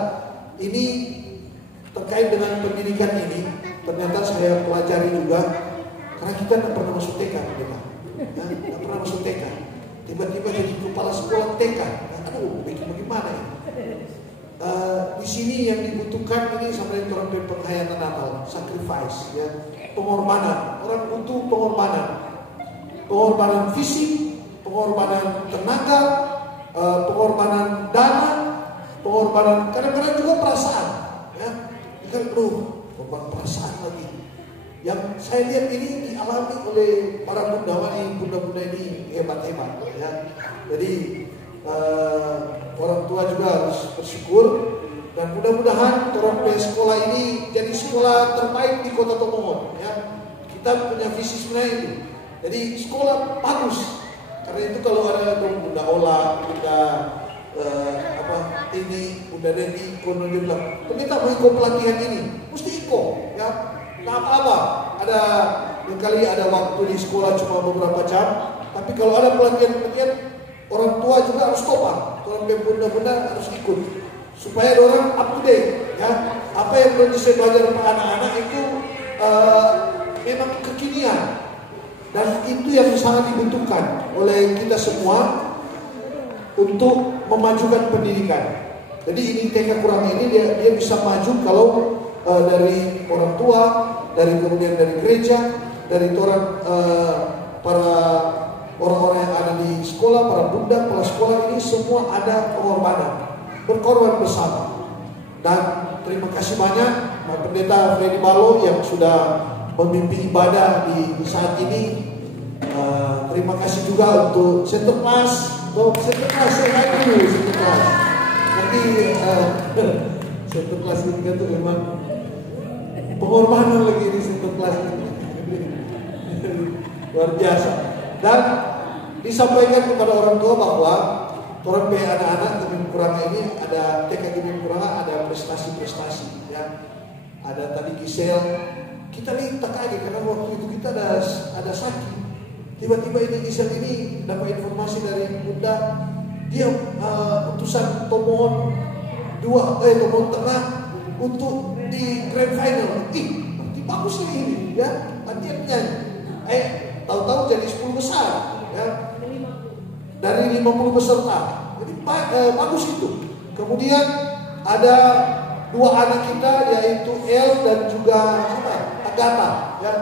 Ini terkait dengan pendidikan ini, ternyata saya pelajari juga, karena kita tidak pernah masuk TK, tidak pernah masuk TK. Tiba-tiba jadi kepala sekolah TK, aduh, bagaimana ini? Di sini yang dibutuhkan ini sampai orang penghayatan Natal, sacrifice, ya, pengorbanan. Orang butuh pengorbanan fisik, pengorbanan tenaga, pengorbanan dana, pengorbanan kadang-kadang juga perasaan, ya. Kan korban perasaan lagi. Yang saya lihat ini dialami oleh para bunda-bunda ini hebat-hebat, ya. Jadi orang tua juga harus bersyukur, dan mudah-mudahan orang sekolah ini jadi sekolah terbaik di Kota Tomohon, ya. Kita punya visi sebenarnya itu. Jadi sekolah bagus. Karena itu kalau ada bunda Ola, bunda ini, bunda Dedi, konon dia bilang, kita mau ikut pelatihan ini, mesti ikut, ya. Nah apa-apa, ada kali ada waktu di sekolah cuma beberapa jam, tapi kalau ada pelatihan-pelatihan, orang tua juga harus topang, orang bunda-bunda harus ikut, supaya orang up to date, ya. Apa yang perlu saya belajar untuk anak-anak itu memang kekinian, dan itu yang sangat dibutuhkan oleh kita semua untuk memajukan pendidikan. Jadi ini TK kurang ini dia bisa maju kalau dari orang tua, kemudian dari gereja, dari orang para orang-orang yang ada di sekolah, para bunda, kepala sekolah ini semua ada pengorbanan, berkorban bersama. Dan terima kasih banyak Pak Pendeta Freddy Balo yang sudah memimpin ibadah di saat ini. Terima kasih juga untuk Center Class. Center Class, saya dulu Center Class. Nanti Center Class ini kan tuh memang pengorbanan lagi di Center Class ini. Luar biasa. Dan disampaikan kepada orang tua bahwa orang anak-anak dengan kurang ini ada TK dengan kurang ada prestasi-prestasi, ya. Ada tadi Gisel, kita nih tak kaget karena waktu itu kita ada sakit. Tiba-tiba ini Gisel ini dapat informasi dari bunda, dia utusan Tomohon Tomohon Tengah untuk di grand final. Nanti bagus ini, ya, latihannya. Tahu-tahu jadi 10 besar, ya. Dari 50 peserta. Jadi bagus itu. Kemudian ada 2 anak kita yaitu El dan juga Agatha, ya.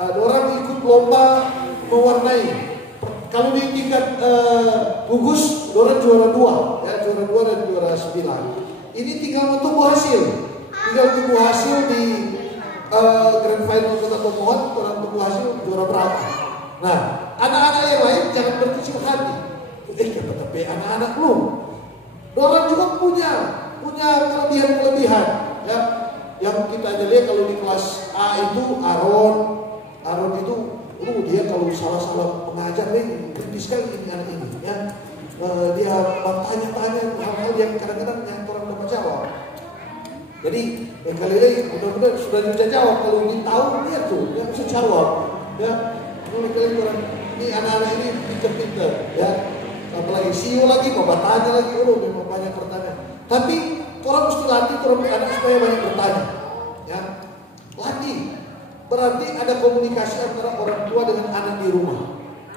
Orang ikut lomba mewarnai Kalau di tingkat gugus, orang juara 2, ya, juara 2 dan juara 9. Ini tinggal tunggu hasil. Tinggal tunggu hasil di grand final Kota Tomohon, orang tunggu hasil juara berapa. Nah, anak-anak yang lain jangan berkecil hati. Tapi anak-anak lu, orang juga punya kelebihan-kelebihan. Ya, yang kita aja lihat kalau di kelas A itu Aaron itu, dia kalau salah-salah mengajar nih, kritis sekali ini anak ini. Ya, dia bertanya-tanya hal-hal yang kadang-kadang yang orang dapat jawab. Jadi kali-kali benar-benar sudah bisa jawab, kalau ditahu dia tuh dia bisa jawab. Ya, kali-kali orang ini anak-anak ini pintar-pintar. Ya, apalagi CEO lagi mau bertanya lagi, memang banyak pertanyaan. Tapi orang mesti latih orang anak supaya banyak bertanya. Ya, latih. Berarti ada komunikasi antara orang tua dengan anak di rumah.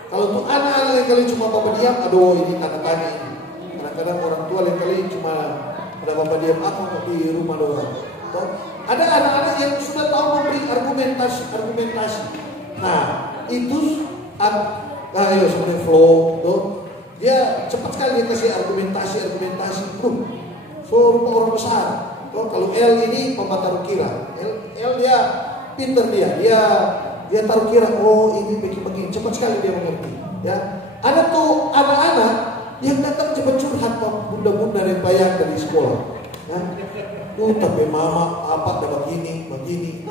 Kalau tuh anak-anak yang kali cuma bapak diam, aduh ini tanda-tanda ini. Kadang-kadang orang tua yang kali cuma ada bapak diam apa di rumah doang. Ada anak-anak yang sudah tahu memberi argumentasi. Nah, itu ayo seperti flow, tuh. Dia cepat sekali dia kasih argumentasi. So orang besar. Tuh, kalau L ini pembatar kira. L dia pinter dia taruh kira, ini begini, cepat sekali dia mengerti. Ya, ada tuh anak-anak yang datang cepat curhat bunda-bunda dan bayang dari sekolah. Ya, tapi mama apa ada begini. Jadi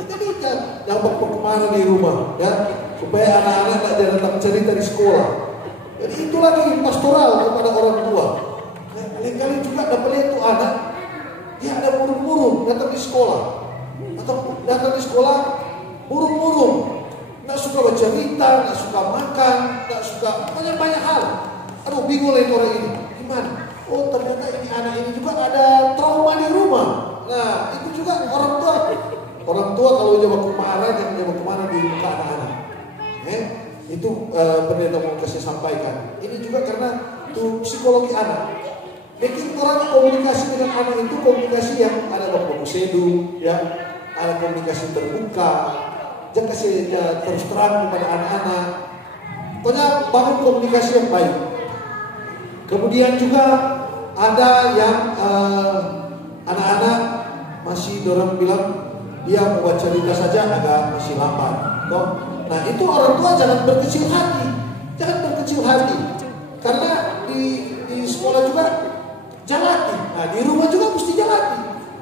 dapat kemana di rumah, ya, supaya anak-anak tidak datang cerita di sekolah. Jadi itu lagi pastoral kepada orang tua. Nah, kali-kali juga dapat itu anak, dia ada murung-murung datang di sekolah, atau datang di sekolah murung-murung, nggak suka baca berita, nggak suka makan, nggak suka banyak hal. Aduh, bingung lah itu orang ini. Gimana? Oh, ternyata ini anak ini juga ada trauma di rumah. Nah, itu juga orang tua kalau jawab kemarahan jangan jawab kemana di muka anak-anak. Itu pendeta mau saya sampaikan. Ini juga karena itu psikologi anak. Bikin orang komunikasi dengan anak itu komunikasi yang ada baku sedu, ya, ada komunikasi terbuka. Jangan kasih terus terang kepada anak-anak. Pokoknya bangun komunikasi yang baik. Kemudian juga ada yang anak-anak masih dorang bilang dia mau baca cerita saja agak masih lambat. Nah, itu orang tua jangan berkecil hati. Karena di sekolah juga jalati. Nah, di rumah juga mesti jalati.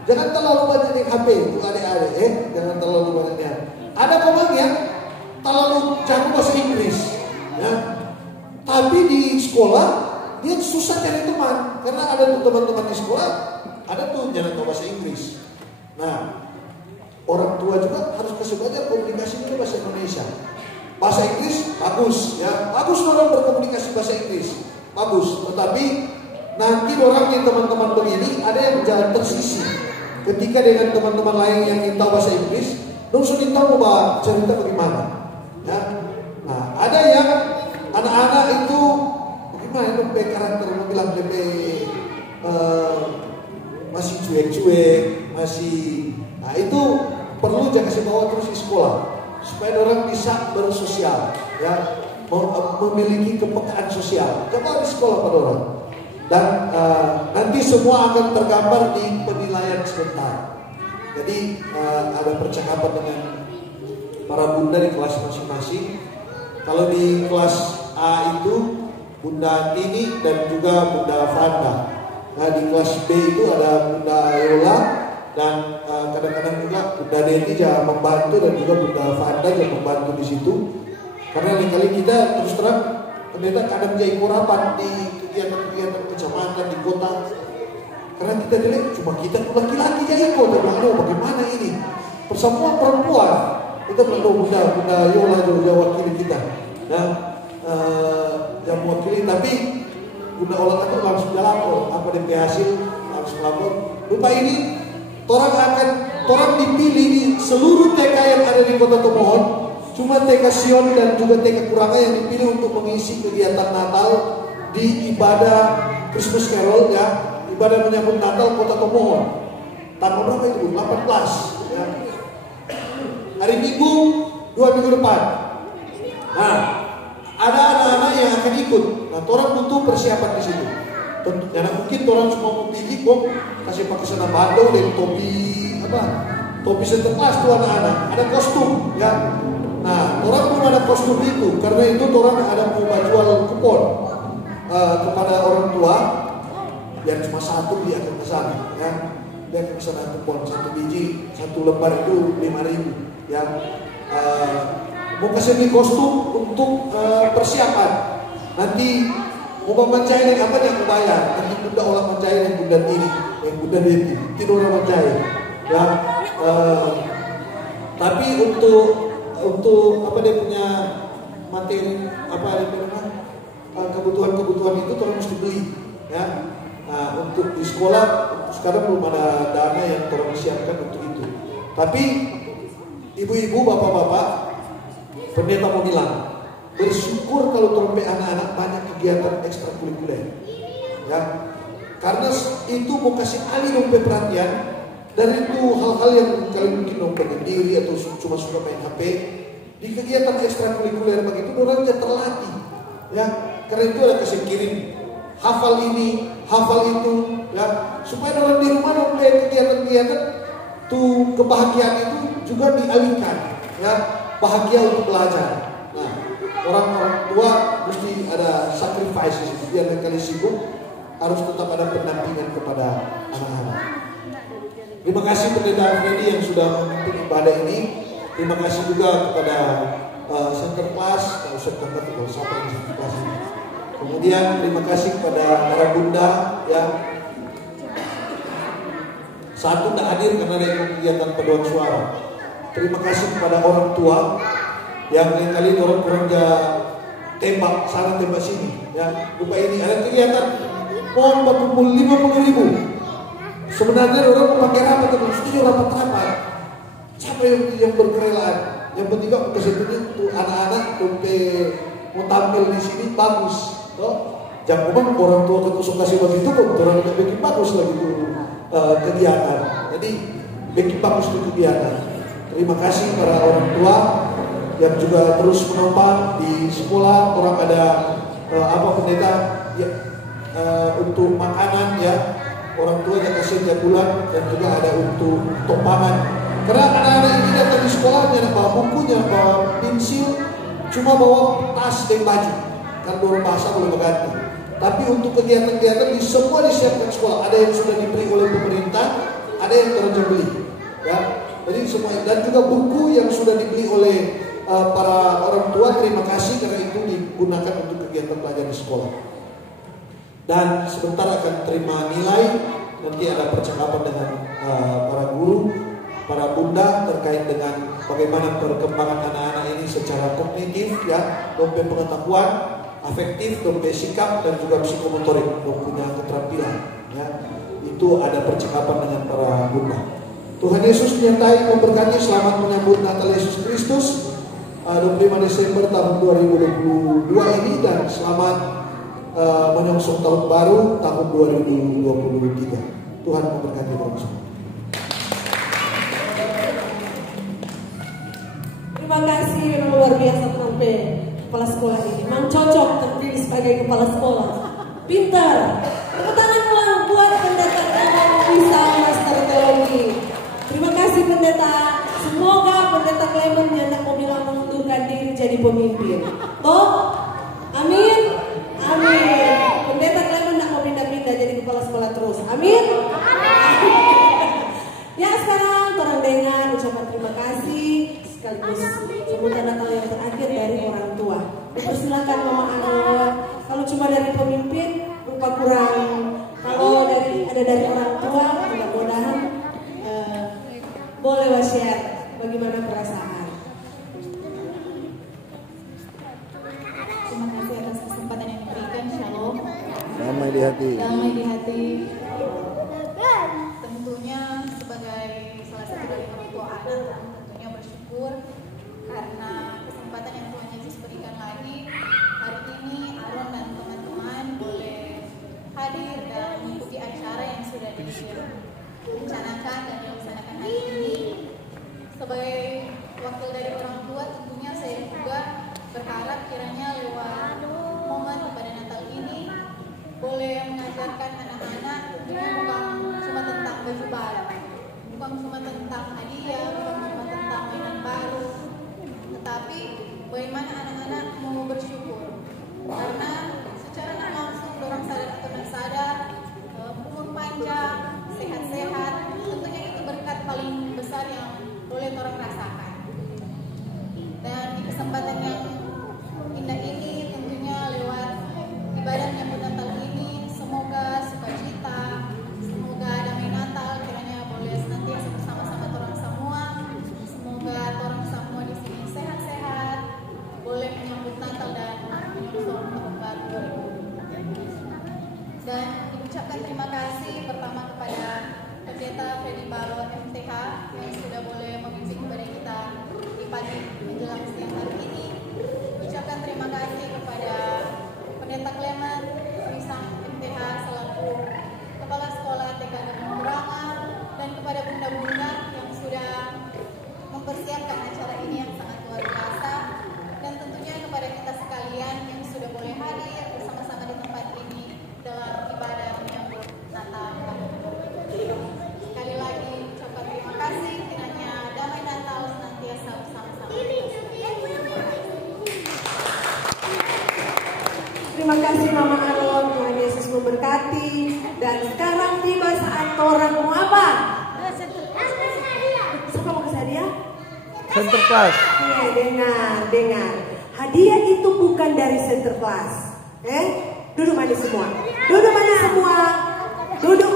Jangan terlalu banyak di HP untuk adik-adik, jangan terlalu banyak di HP. Ada orang yang terlalu jago bahasa Inggris, ya. Tapi di sekolah dia susah cari teman karena ada tuh teman-teman di sekolah, ada tuh jangan tahu bahasa Inggris. Nah, orang tua juga harus kasih belajar komunikasi dengan bahasa Indonesia. Bahasa Inggris bagus, ya, bagus orang berkomunikasi bahasa Inggris, bagus. Tetapi nanti orang yang teman-teman begini ada yang jangan tersisi. Ketika dengan teman-teman lain yang ingin tahu bahasa Inggris, langsung tahu bahwa cerita bagaimana. Ya, nah ada yang anak-anak itu bagaimana lebih karakter bilang lebih masih cuek-cuek, nah itu perlu jangan kasih bawa terus di sekolah supaya orang bisa bersosial, ya, memiliki kepekaan sosial. Coba di sekolah pada orang. Dan nanti semua akan tergambar di penilaian sebentar. Jadi ada percakapan dengan para bunda di kelas masing-masing. Kalau di kelas A itu Bunda Tini dan juga Bunda Fanda. Nah, di kelas B itu ada Bunda Yola dan kadang-kadang juga Bunda Deti juga membantu dan juga Bunda Fanda juga membantu di situ. Karena kali kita terus terang pendeta kadang jadi rapat di kegiatan kecamatan di kota. Karena kita dilihat cuma kita laki-laki jadi kota. Bagaimana ini? Persemua perempuan. Kita perlu Bunda Yola juga wakili kita. Nah, yang mewakili tapi Bunda Olah itu langsung lapor apa DP hasil langsung lapor. Lupa ini orang dipilih di seluruh TK yang ada di Kota Tomohon. Cuma TK Sion dan juga TK Kuranga yang dipilih untuk mengisi kegiatan Natal di ibadah Christmas Carol, ya, ibadah menyambut Natal Kota Tomohon. Tanggal berapa itu? 18. Ya. Hari Minggu 2 minggu depan. Nah, ada anak-anak yang akan ikut. Nah, orang butuh persiapan di situ. Karena mungkin orang cuma mau pilih kok kasih pakai sana bandung dan topi center class tuh anak-anak. Ada kostum, ya. Nah, orang belum ada kostum itu. Karena itu orang ada mau jual kupon kepada orang tua. Yang cuma satu dia akan kesana, ya. Dia akan kesana kupon 1 biji, 1 lembar itu 5.000, ya. Mau kasih beli kostum untuk persiapan. Nanti mau mencair yang apa yang bayar. Nanti bunda orang mencair yang bunda ini, yang bunda ini, tidak orang mencair. Ya, tapi untuk apa dia punya materi apa dia punya kebutuhan itu terus mesti beli. Ya, nah, untuk di sekolah sekarang belum ada dana yang terus disiapkan untuk itu. Tapi ibu-ibu, bapak-bapak, pendeta mau bilang, bersyukur kalau terumpe anak-anak banyak kegiatan ekstrakurikuler, ya, karena itu mau kasih alih dompe perhatian dari itu hal-hal yang kalian mungkin dompe sendiri atau cuma suka main HP. Di kegiatan ekstrakurikuler begitu orang jadi terlatih, ya, karena itu ada kasih kirim hafal ini, hafal itu, ya, supaya orang di rumah dompe kegiatan-kegiatan tuh kebahagiaan itu juga dialihkan, ya, bahagia untuk belajar. Nah, orang tua mesti ada sacrifice biar kali sibuk, harus tetap ada pendampingan kepada anak-anak. Terima kasih Pendeta Freddy yang sudah memimpin ibadah ini. Terima kasih juga kepada center class, kalau siapa yang center class ini. Kemudian terima kasih kepada para bunda yang satu tidak hadir karena ada kegiatan paduan suara. Terima kasih kepada orang tua yang kali orang tembak sana tembak sini, ya. Lupa ini ada kegiatan pohon berkumpul 50.000. Sebenarnya orang mau pakai rapat tapi mesti rapat. Siapa yang berkerelaan? Yang penting kok kesetujuan untuk anak-anak mau tampil di sini bagus, toh. Jangan orang tua ketusuk kasih begitu pun orang bikin bagus lagi itu kegiatan. Jadi bikin bagus itu kegiatan. Terima kasih para orang tua yang juga terus menopang di sekolah. Orang ada pendeta ya, untuk makanan, ya. Orang tua yang kasih tiap bulan dan juga ada untuk topangan. Karena anak-anak ini datang di sekolah jangan bawa bukunya, bawa pensil, cuma bawa tas dan baju. Karena orang bahasa boleh berganti. Tapi untuk kegiatan-kegiatan di semua disiapkan sekolah. Ada yang sudah diberi oleh pemerintah, ada yang terus beli, ya. Jadi semua, dan juga buku yang sudah dibeli oleh para orang tua, terima kasih karena itu digunakan untuk kegiatan pelajaran di sekolah. Dan sebentar akan terima nilai, nanti ada percakapan dengan para guru, para bunda terkait dengan bagaimana perkembangan anak-anak ini secara kognitif, ya, dompe pengetahuan, afektif, dompe sikap, dan juga psikomotorik, punya keterampilan, ya. Itu ada percakapan dengan para bunda. Tuhan Yesus menyertai, memberkati. Selamat menyambut Natal Yesus Kristus 25 Desember tahun 2022 ini, dan selamat menyongsong tahun baru tahun 2023. Tuhan memberkati semua. Terima kasih, memang luar biasa sampai kepala sekolah ini. Memang cocok terpilih sebagai kepala sekolah. Pintar. Tepuk tangan ulang buat pendeta bisa master teologi. Terima kasih pendeta. Semoga pendeta Clement yang mau bilang mengundurkan diri jadi pemimpin. Toh? Amin. Amin. Pendeta Clement tidak mau pindah-pindah jadi kepala sekolah terus. Amin. Ya, sekarang orang dengar ucapan terima kasih sekaligus sambutan Natal yang terakhir dari orang tua. Dipersilakan Mama Anwar. Kalau cuma dari pemimpin rupa kurang. Kalau dari orang tua, mudah-mudahan boleh share bagaimana perasaan. Terima kasih atas kesempatan yang diberikan. Shalom. Damai di hati. Damai di hati. Tentunya sebagai salah satu dari orang tua anak, tentunya bersyukur karena kesempatan yang Tuhan Yesus berikan lagi. Hari ini Aaron dan teman-teman boleh hadir dan mengikuti acara yang sudah direncanakan dan dilaksanakan hari ini. Sebagai wakil dari orang tua, tentunya saya juga berharap kiranya lewat momen pada Natal ini boleh mengajarkan anak-anak bukan cuma tentang baju baru, bukan cuma tentang hadiah, bukan cuma tentang mainan baru, tetapi bagaimana anak-anak mau bersyukur. Karena secara tak langsung orang sadar atau tak sadar, umur panjang, sehat-sehat, tentunya itu berkat paling besar yang boleh orang rasakan. Dan di kesempatan yang indah ini tentunya lewat ibadah menyambut Natal ini, semoga sukacita, semoga damai Natal kiranya boleh senantiasa bersama-sama orang semua. Semoga orang semua di sini sehat-sehat, boleh menyambut Natal dan menyusul tahun baru 2020. Dan diucapkan terima kasih pertama kepada Pendeta Freddy Balon MTH yang sudah boleh memimpin kepada kita di pagi menjelang siang hari ini. Ucapkan terima kasih kepada Pendeta Clement Risang MTH selaku Kepala Sekolah TK Gemurangan, dan kepada bunda-bunda yang sudah mempersiapkan acara ini yang sangat luar biasa, dan tentunya kepada kita sekalian yang sudah boleh hadir bersama-sama di tempat ini dalam ibadah menyambut Natal. Sekali lagi ucapkan terima kasih, kiranya damai Natal senantiasa bersama-sama. Terima kasih Mama Aron, Tuhan Yesus memberkati. Dan sekarang tiba saat orang mau apa? Siapa mau kasih hadiah? Center Class. Dengar. Hadiah itu bukan dari Center Class. Duduk manis semua. Duduk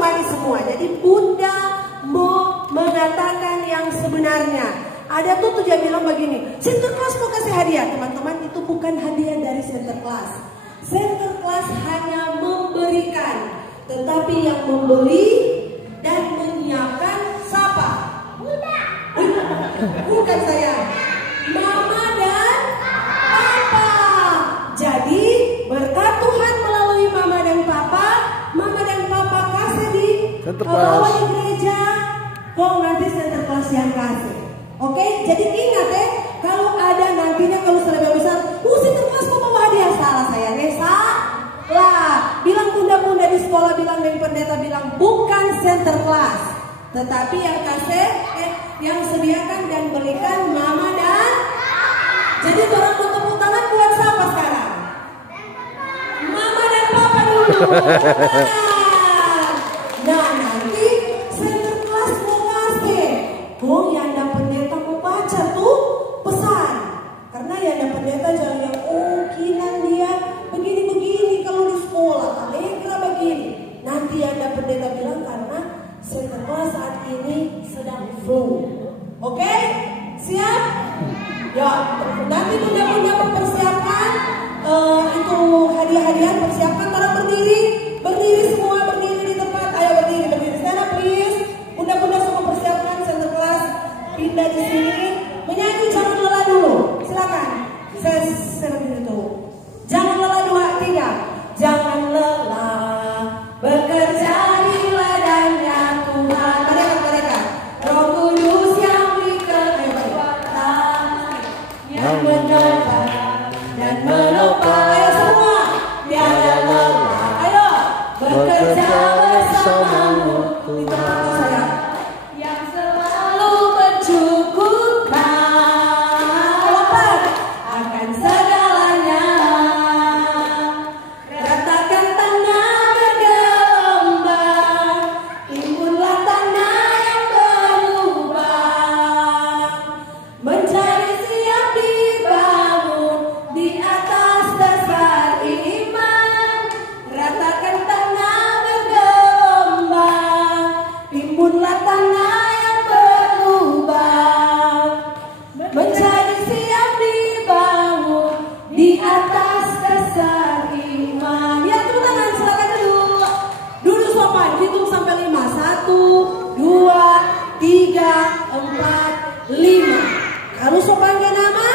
manis semua. Jadi Bunda mau mengatakan yang sebenarnya. Ada tuh dia bilang begini, Center Class mau kasih hadiah. Teman-teman, itu bukan hadiah dari Center Class. Center Class hanya memberikan, tetapi yang membeli dan menyiapkan siapa? Bukan saya, Mama dan Papa. Jadi berkat Tuhan melalui Mama dan Papa kasih di bawah di gereja, kok nanti Center Class yang kasih. Oke, jadi ingat kalau ada nantinya kalau sudah besar, Center Class mau bawa hadiah, salah saya Nesa. Lah, bilang bunda-bunda di sekolah, bilang dari pendeta bilang bukan Center Class, tetapi yang kasih, yang sediakan dan belikan Mama dan. Jadi orang mau tepuk tangan buat siapa sekarang? Mama dan Papa dulu. Nah, nanti Center Class mau kasih. Yang ada pendeta mau baca tuh pesan. Karena yang ada pendeta jangan yang kinan dia begini-begini kalau di sekolah, Allegra begini. Nanti yang ada pendeta bilang karena Center Class saat ini sedang flu. Oke? Siap? Ya, nanti bunda-bunda mempersiapkan itu hadiah-hadiah, persiapkan para berdiri semua, berdiri di tempat. Ayo berdiri. Stand up please. Bunda-bunda semua persiapkan Center Class pindah di sini. Menyanyi jangan lelah dulu. Silakan. Saya itu. Jangan lelah 2, 3. Jangan lelah bekerja di ladangnya Tuhan. Mereka. Roh Kudus yang beri kekuatan yang menebar dan menopang. Ayo semua. Tiada lelah. Ayo bekerja bersamamu Tuhan. Saya yang selalu mencukupkan akan segalanya. Ratakan tanah bergelombang, timbullah tanah yang berlubang, menjadi siap dibangun di atas dasar iman. Ratakan tanah bergelombang, timbullah tanah yang berlubang, menjadi siap dibangun di atas dasar iman. Ya, tepuk tangan, silakan duduk sopan, hitung sampai 5. 1, 2, 3, 4, 5. Kalau sopannya nama,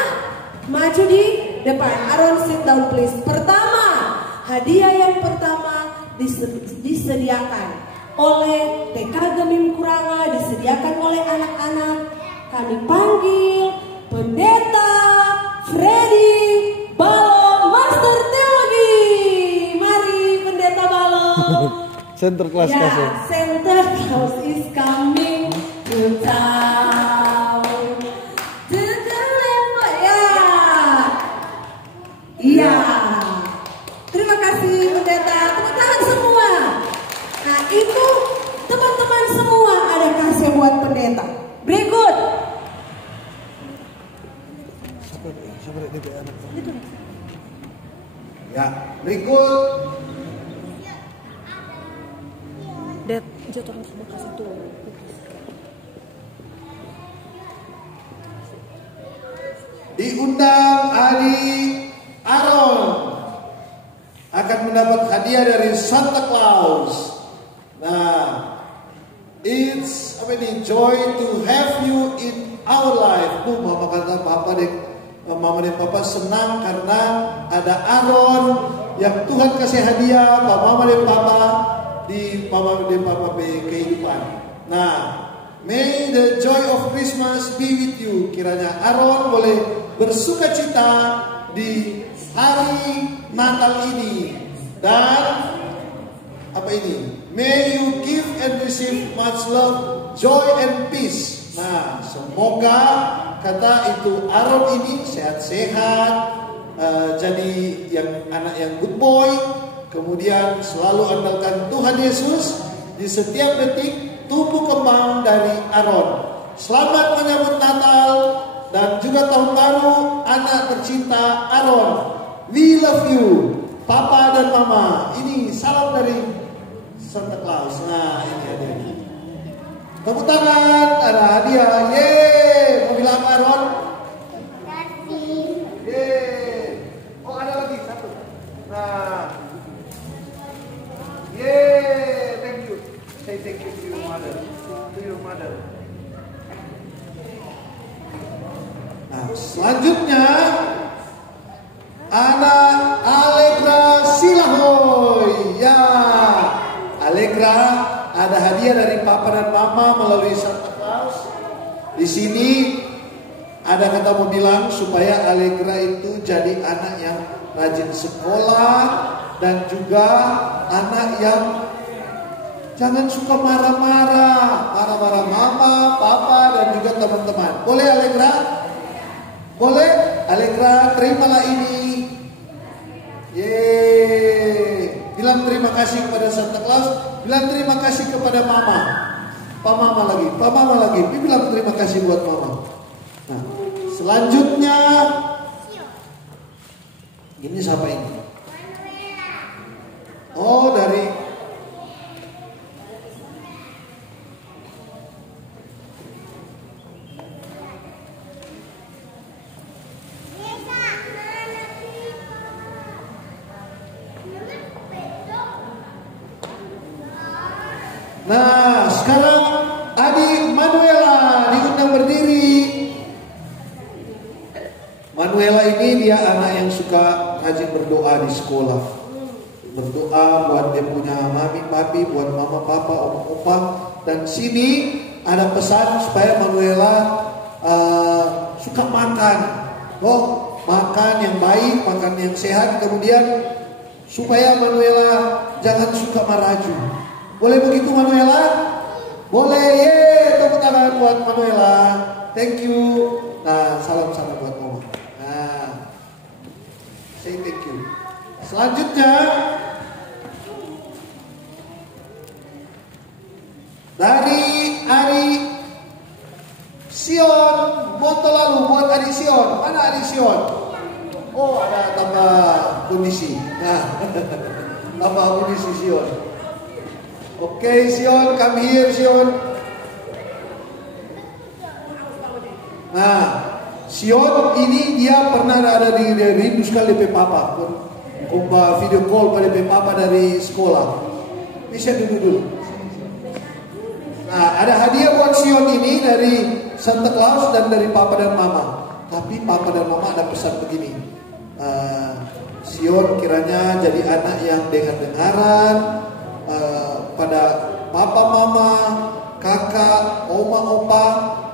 maju di depan. Aron, sit down please. Pertama, hadiah yang pertama disediakan oleh TK Gemim Kuranga, disediakan oleh anak-anak. Kami panggil Pendeta Freddy Center Class Ya, kasih. Santa Claus is coming to town. Ya. Iya. Terima kasih pendeta. Tepuk tangan semua. Nah, itu teman-teman semua ada kasih buat pendeta. Berikut. Ya, berikut. Det, jatuh sama kasih tuh. Diundang adik Aaron akan mendapat hadiah dari Santa Claus. Nah, it's joy to have you in our life. Mama kata papa deh, mama dan papa senang karena ada Aaron yang Tuhan kasih hadiah mama dan papa di mama dan papa kehidupan. Nah, may the joy of Christmas be with you. Kiranya Aaron boleh bersuka cita di hari Natal ini. Dan apa ini? May you give and receive much love, joy and peace. Nah, semoga kata itu Aaron ini sehat-sehat, jadi yang anak yang good boy, kemudian selalu andalkan Tuhan Yesus di setiap detik, tumbuh kembang dari Aaron. Selamat menyambut Natal dan juga tahun baru, anak tercinta Aaron. We love you, Papa dan Mama. Ini salam dari Santa Claus. Nah, ini hadiahnya. Tepuk tangan, ada hadiah. Yeay, mau bilang apa, Aaron? Yeay. Oh, ada lagi satu. Nah, yeay, thank you. Say thank you to your mother. To your mother. Nah, selanjutnya anak Allegra Silahoy. Ya, Allegra ada hadiah dari Papa dan Mama melalui Santa Claus. Di sini ada kata mau bilang supaya Allegra itu jadi anak yang rajin sekolah dan juga anak yang jangan suka marah-marah mama, papa dan juga teman-teman. Boleh Allegra? Boleh? Allegra, terimalah ini. Yeay. Bilang terima kasih kepada Santa Claus. Bilang terima kasih kepada mama. Pak mama lagi. Bilang terima kasih buat mama. Nah, selanjutnya ini siapa ini? Oh, dari Nah, sekarang adik Manuela diundang berdiri. Manuela ini dia anak yang suka rajin berdoa di sekolah. Berdoa buat dia punya mami, papi, buat mama, papa, oma, opa. Dan sini ada pesan supaya Manuela suka makan. Oh, makan yang baik, makan yang sehat. Kemudian supaya Manuela jangan suka maraju. Boleh begitu Manuela? Boleh, yeay, tepuk tangan buat Manuela. Thank you. Nah, salam buat mama. Nah, say thank you. Selanjutnya dari Ari Sion Motolalu buat Ari Sion. Mana Ari Sion? Oh, ada tambah kondisi. Nah, tambah kondisi Sion. Oke, Sion, come here, Sion. Nah, Sion ini dia pernah ada di rindu sekali DP Papa. Kumpa video call pada DP Papa dari sekolah. Bisa dulu. Nah, ada hadiah buat Sion ini dari Santa Claus dan dari Papa dan Mama. Tapi Papa dan Mama ada pesan begini. Sion kiranya jadi anak yang dengar-dengaran pada papa mama, kakak, oma opa,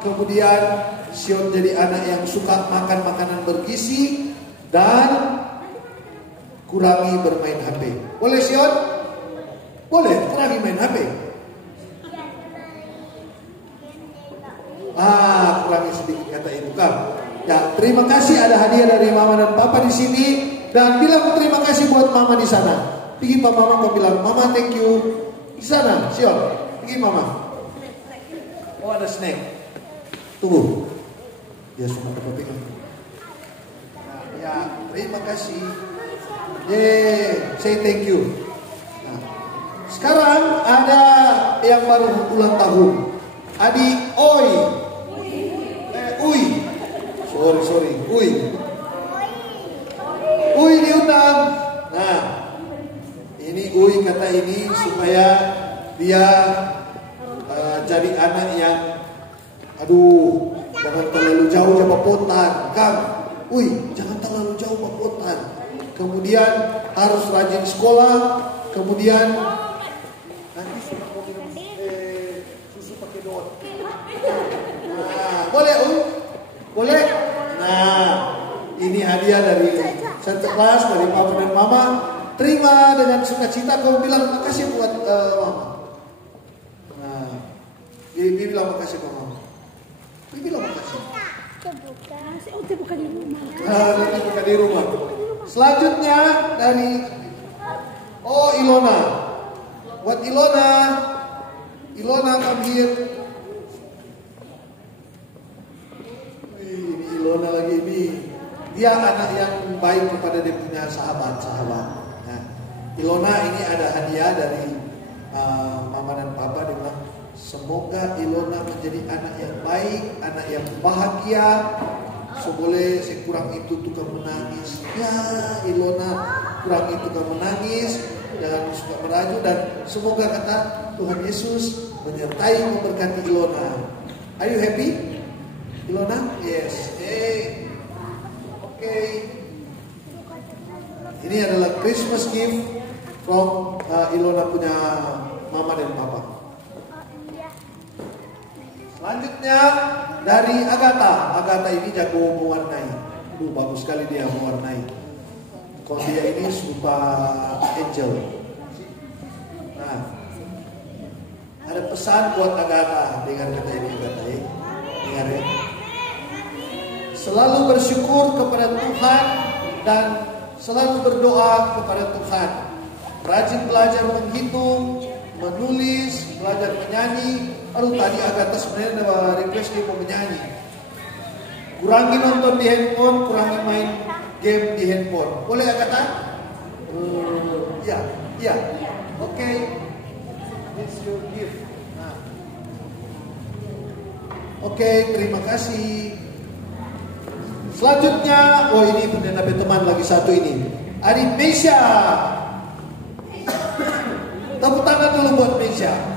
kemudian Sion jadi anak yang suka makan makanan bergizi dan kurangi bermain HP. Boleh Sion? Boleh, kurangi main HP. Kurangi sedikit kata itu kan. Ya, terima kasih ada hadiah dari mama dan papa di sini, dan bilang terima kasih buat mama di sana. Pergi papa mama bilang, mama thank you. Di sana, Sion. Pergi mama. Oh ada snack. Tunggu. Dia semua dapat pegang. Nah, ya, terima kasih. Say thank you. Nah, sekarang ada yang baru ulang tahun. Adik Oi. Ui. Sorry. Ui diundang. Nah, ini Ui kata ini supaya dia jadi anak yang jangan terlalu jauh sama potan, Kang. Jangan terlalu jauh sama potan. Kemudian harus rajin sekolah. Kemudian nanti sudah mau minum susu pakai dot. Nah, boleh boleh. Nah, ini hadiah dari Santa Claus dari papa dan mama. Terima dengan sukacita. Kau bilang makasih buat mama. Nah, dia bilang makasih buat mama. Dia bilang makasih. Bukan di rumah. Bukan di rumah. Selanjutnya dari Ilona. Buat Ilona come here. Ini Ilona lagi ini. Dia anak yang baik kepada dia punya sahabat-sahabat. Nah, Ilona ini ada hadiah dari mama dan papa. Dia bilang semoga Ilona menjadi anak yang baik, anak yang bahagia. Boleh kurang itu tukang menangis. Ya Ilona kurang itu tukang menangis dan suka merajuk, dan semoga kata Tuhan Yesus menyertai memberkati Ilona. Are you happy, Ilona? Yes. Okay. Ini adalah Christmas gift from Ilona punya mama dan papa. Selanjutnya dari Agatha. Agatha ini jago mewarnai. Bagus sekali dia mewarnai. Kalau dia ini serupa angel. Nah, ada pesan buat Agatha. Dengar kata ini Agatha ya. Dengar ya. Selalu bersyukur kepada Tuhan dan selalu berdoa kepada Tuhan. Rajin belajar menghitung, menulis, belajar menyanyi. Tadi Agatha sebenarnya ada request dia mau menyanyi. Kurangi nonton di handphone, kurangi main game di handphone. Boleh Agatha? Ya. Oke. It's your gift. Nah. Oke, terima kasih. Selanjutnya, ini punya teman lagi satu ini. Adik Mesya. Tepuk tangan dulu buat Mesya.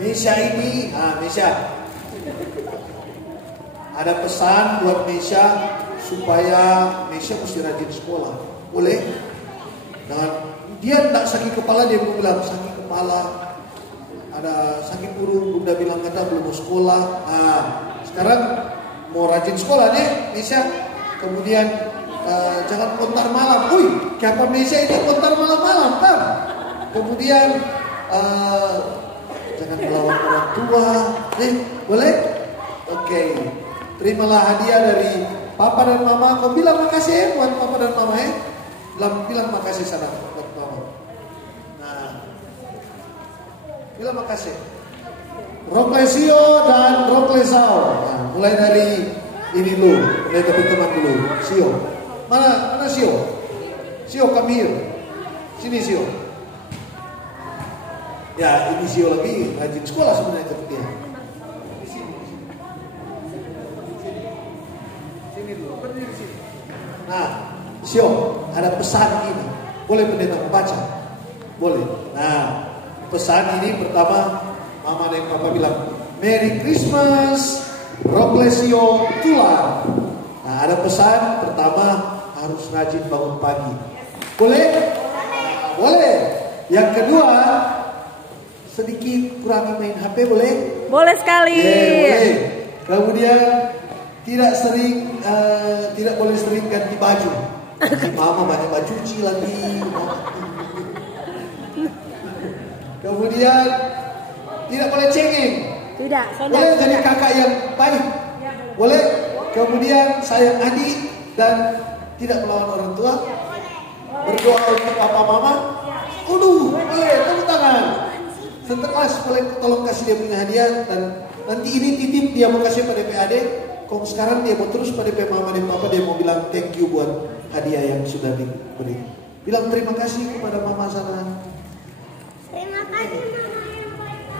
Mesya ini, Mesya. Ada pesan buat Mesya supaya Mesya mesti rajin sekolah. Boleh? Dan dia tak sakit kepala, dia mau bilang sakit kepala. Ada sakit perut, bunda bilang kata belum mau sekolah. Sekarang mau rajin sekolah nih, Mesya. Kemudian jangan kontar malam. Kenapa Mesya ini kontar malam-malam kan? Kemudian jangan melawan orang tua. Boleh? Oke. Terimalah hadiah dari papa dan mama. Kau bilang makasih ya buat papa dan mama ya. Bilang makasih sana buat mama. Nah, bilang makasih. Roklesio dan Roklesau. Nah, mulai dari ini dulu, mulai dari teman dulu. Sio. Mana Sio? Sio come here. Sini Sio. Ya, ini Sio lagi rajin sekolah sebenarnya tapi dia. Sini dulu, berdiri di sini. Nah, Sio, ada pesan ini. Boleh pendeta membaca? Boleh. Nah, pesan ini pertama mama dan papa bilang Merry Christmas, Roklesio Tular. Nah, ada pesan pertama harus rajin bangun pagi. Boleh? Boleh. Yang kedua, sedikit kurangi main HP boleh? Boleh sekali. Boleh. Kemudian tidak boleh sering ganti baju. Nanti mama banyak baju cuci lagi. Kemudian tidak boleh cengeng. Tidak, Boleh jadi kakak yang baik. Boleh. Kemudian sayang adik dan tidak melawan orang tua. Berdoa untuk papa mama. Boleh, tepuk tangan. Sinterklas boleh tolong kasih dia punya hadiah. Dan nanti ini titip dia mau kasih pada PAD. Kalau sekarang dia mau terus pada mama dan papa, dia mau bilang thank you buat hadiah yang sudah diberi. Bilang terima kasih kepada mama sana. Terima kasih mama yang baik.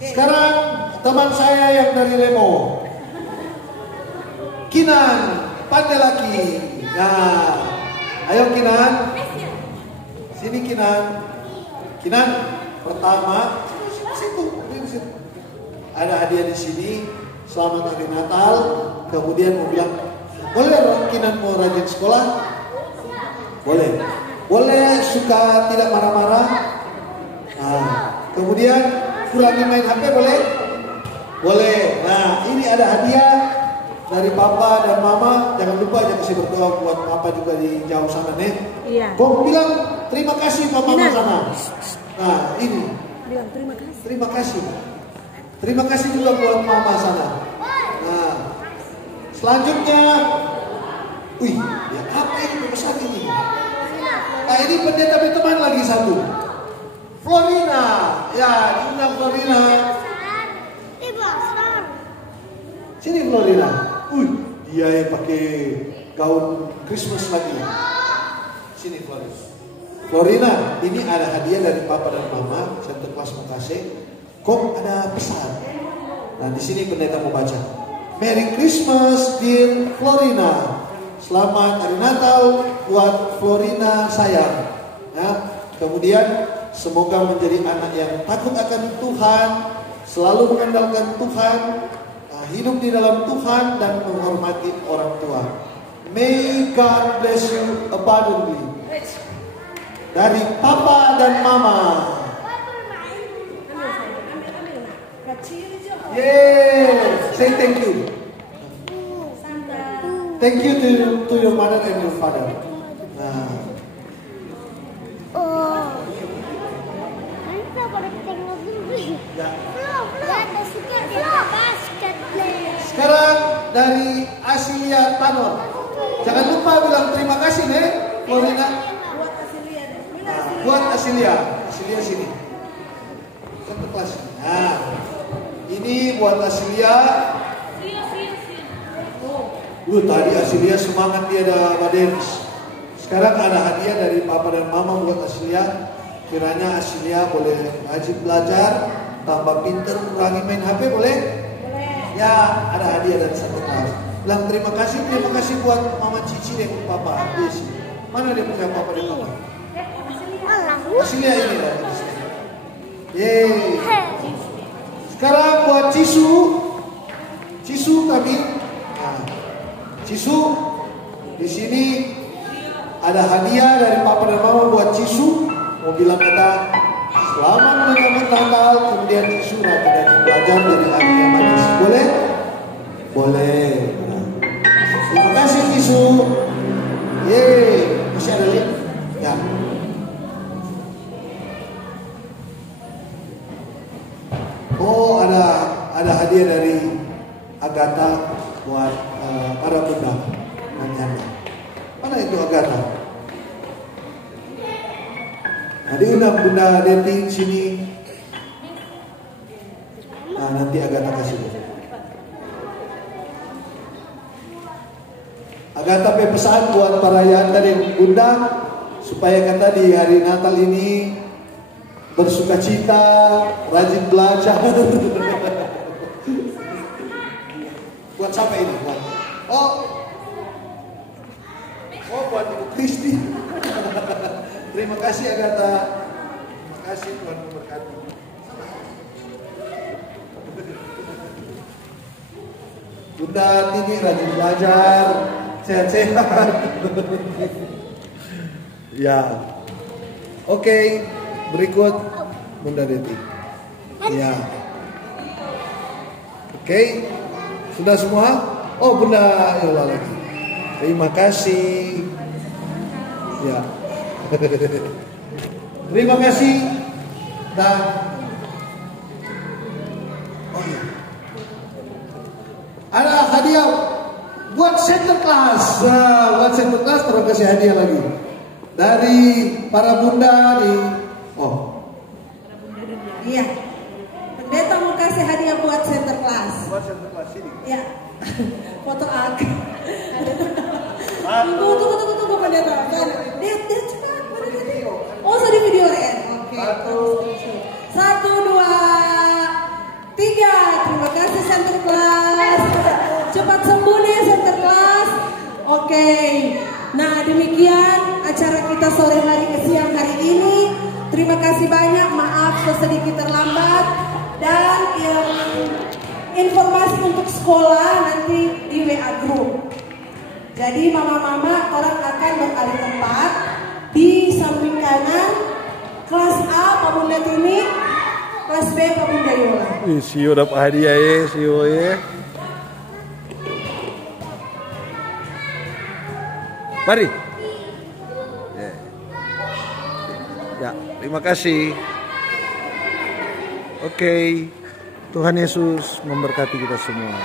Sekarang teman saya yang dari Lemo, Kinan, pandai lagi. Nah, ayo Kinan, sini Kinan. Kinan, pertama, situ. Ada hadiah di sini. Selamat hari Natal. Kemudian mau bilang, boleh Kinan mau rajin sekolah? Boleh. Boleh suka tidak marah-marah? Nah, kemudian kurangi main HP boleh? Boleh. Nah, ini ada hadiah dari papa dan mama. Jangan lupa jangan kasih berdoa buat papa juga di jauh sana nih. Iya. Kau bilang terima kasih papa mama sana. Nah, ini. Bilang terima kasih. Terima kasih. Terima kasih juga buat mama sana. Nah, selanjutnya, ya apa ini besar ini? Nah, ini pendeta teman lagi satu. Florina, ya diundang Florina. Sini Florina. Dia yang pakai gaun Christmas lagi. Sini Florina. Florina, ini ada hadiah dari papa dan mama. Sinterklas mau kasih. Kok ada pesan? Nah di sini pendeta mau baca. Merry Christmas dear Florina. Selamat hari Natal buat Florina sayang. Nah, kemudian semoga menjadi anak yang takut akan Tuhan, selalu mengandalkan Tuhan, hidup di dalam Tuhan dan menghormati orang tua. May God bless you abundantly. Dari papa dan mama. Yeah, say thank you. Thank you to your mother and your father. Nah. Sekarang dari Asilia Tanor. Jangan lupa bilang terima kasih nih, Florina. Buat Asilia. Asilia sini. Satu kelas. Nah, ini buat Asilia. Tadi Asilia semangat dia ada badens. Sekarang ada hadiah dari papa dan mama buat Asilia. Kiranya Asilia boleh rajin belajar, tambah pinter, kurangi main HP boleh? Ya, ada hadiah dari satu kelas. Bilang terima kasih buat mama Cici dan papa. Yes. Mana dia punya papa dan mama? Asilia ini lah. Yeay. Sekarang buat Cisu kami. Nah, Cisu di sini ada hadiah dari papa dan mama buat Cisu. Mau bilang kata selamat menyambut Natal. Kemudian Cisu dan belajar dari hari yang manis. Boleh? Boleh. Terima kasih Cisu. Yeay. Masih ada lagi? Ya. Oh, ada hadiah dari Agatha buat para bunda. Mana itu Agatha? Nah, diundang Bunda Deti sini. Nah, nanti Agatha kasih. Agatha pesan buat para yanda dan bunda supaya kata di hari Natal ini bersuka cita, rajin belajar. Buat siapa ini? Buat Ibu Kristi. Terima kasih Agatha. Terima kasih Tuhan memberkati. Bunda Tini rajin belajar, sehat-sehat. Ya. Oke, berikut Bunda Deti. Ya. Oke, sudah semua? Oh, Bunda Yola lagi. Terima kasih. Ya. Terima kasih. Dan oh ya. Ada hadiah buat center class. Nah, buat center class terus kasih hadiah lagi dari para bunda di. Oh. Iya. Pendeta mau kasih hadiah buat center class. Buat center class ini. Ya. Foto aku. Tunggu pendeta. Dia cepat. Oh, sudah di video ya. Oke. 1, 2, 3. Terima kasih center class. Cepat sembuh nih center class. Oke. Nah, demikian acara kita sore hari ke siang hari ini. Terima kasih banyak. Maaf sedikit terlambat. Dan informasi untuk sekolah nanti di WA group. Jadi mama-mama orang akan beralih tempat di samping kanan kelas A Pak Bunda Tini, kelas B Pak Bunda Yola. Sio dapat hadiah ya, Sio ya. Mari. Ya, terima kasih. Oke. Tuhan Yesus memberkati kita semua.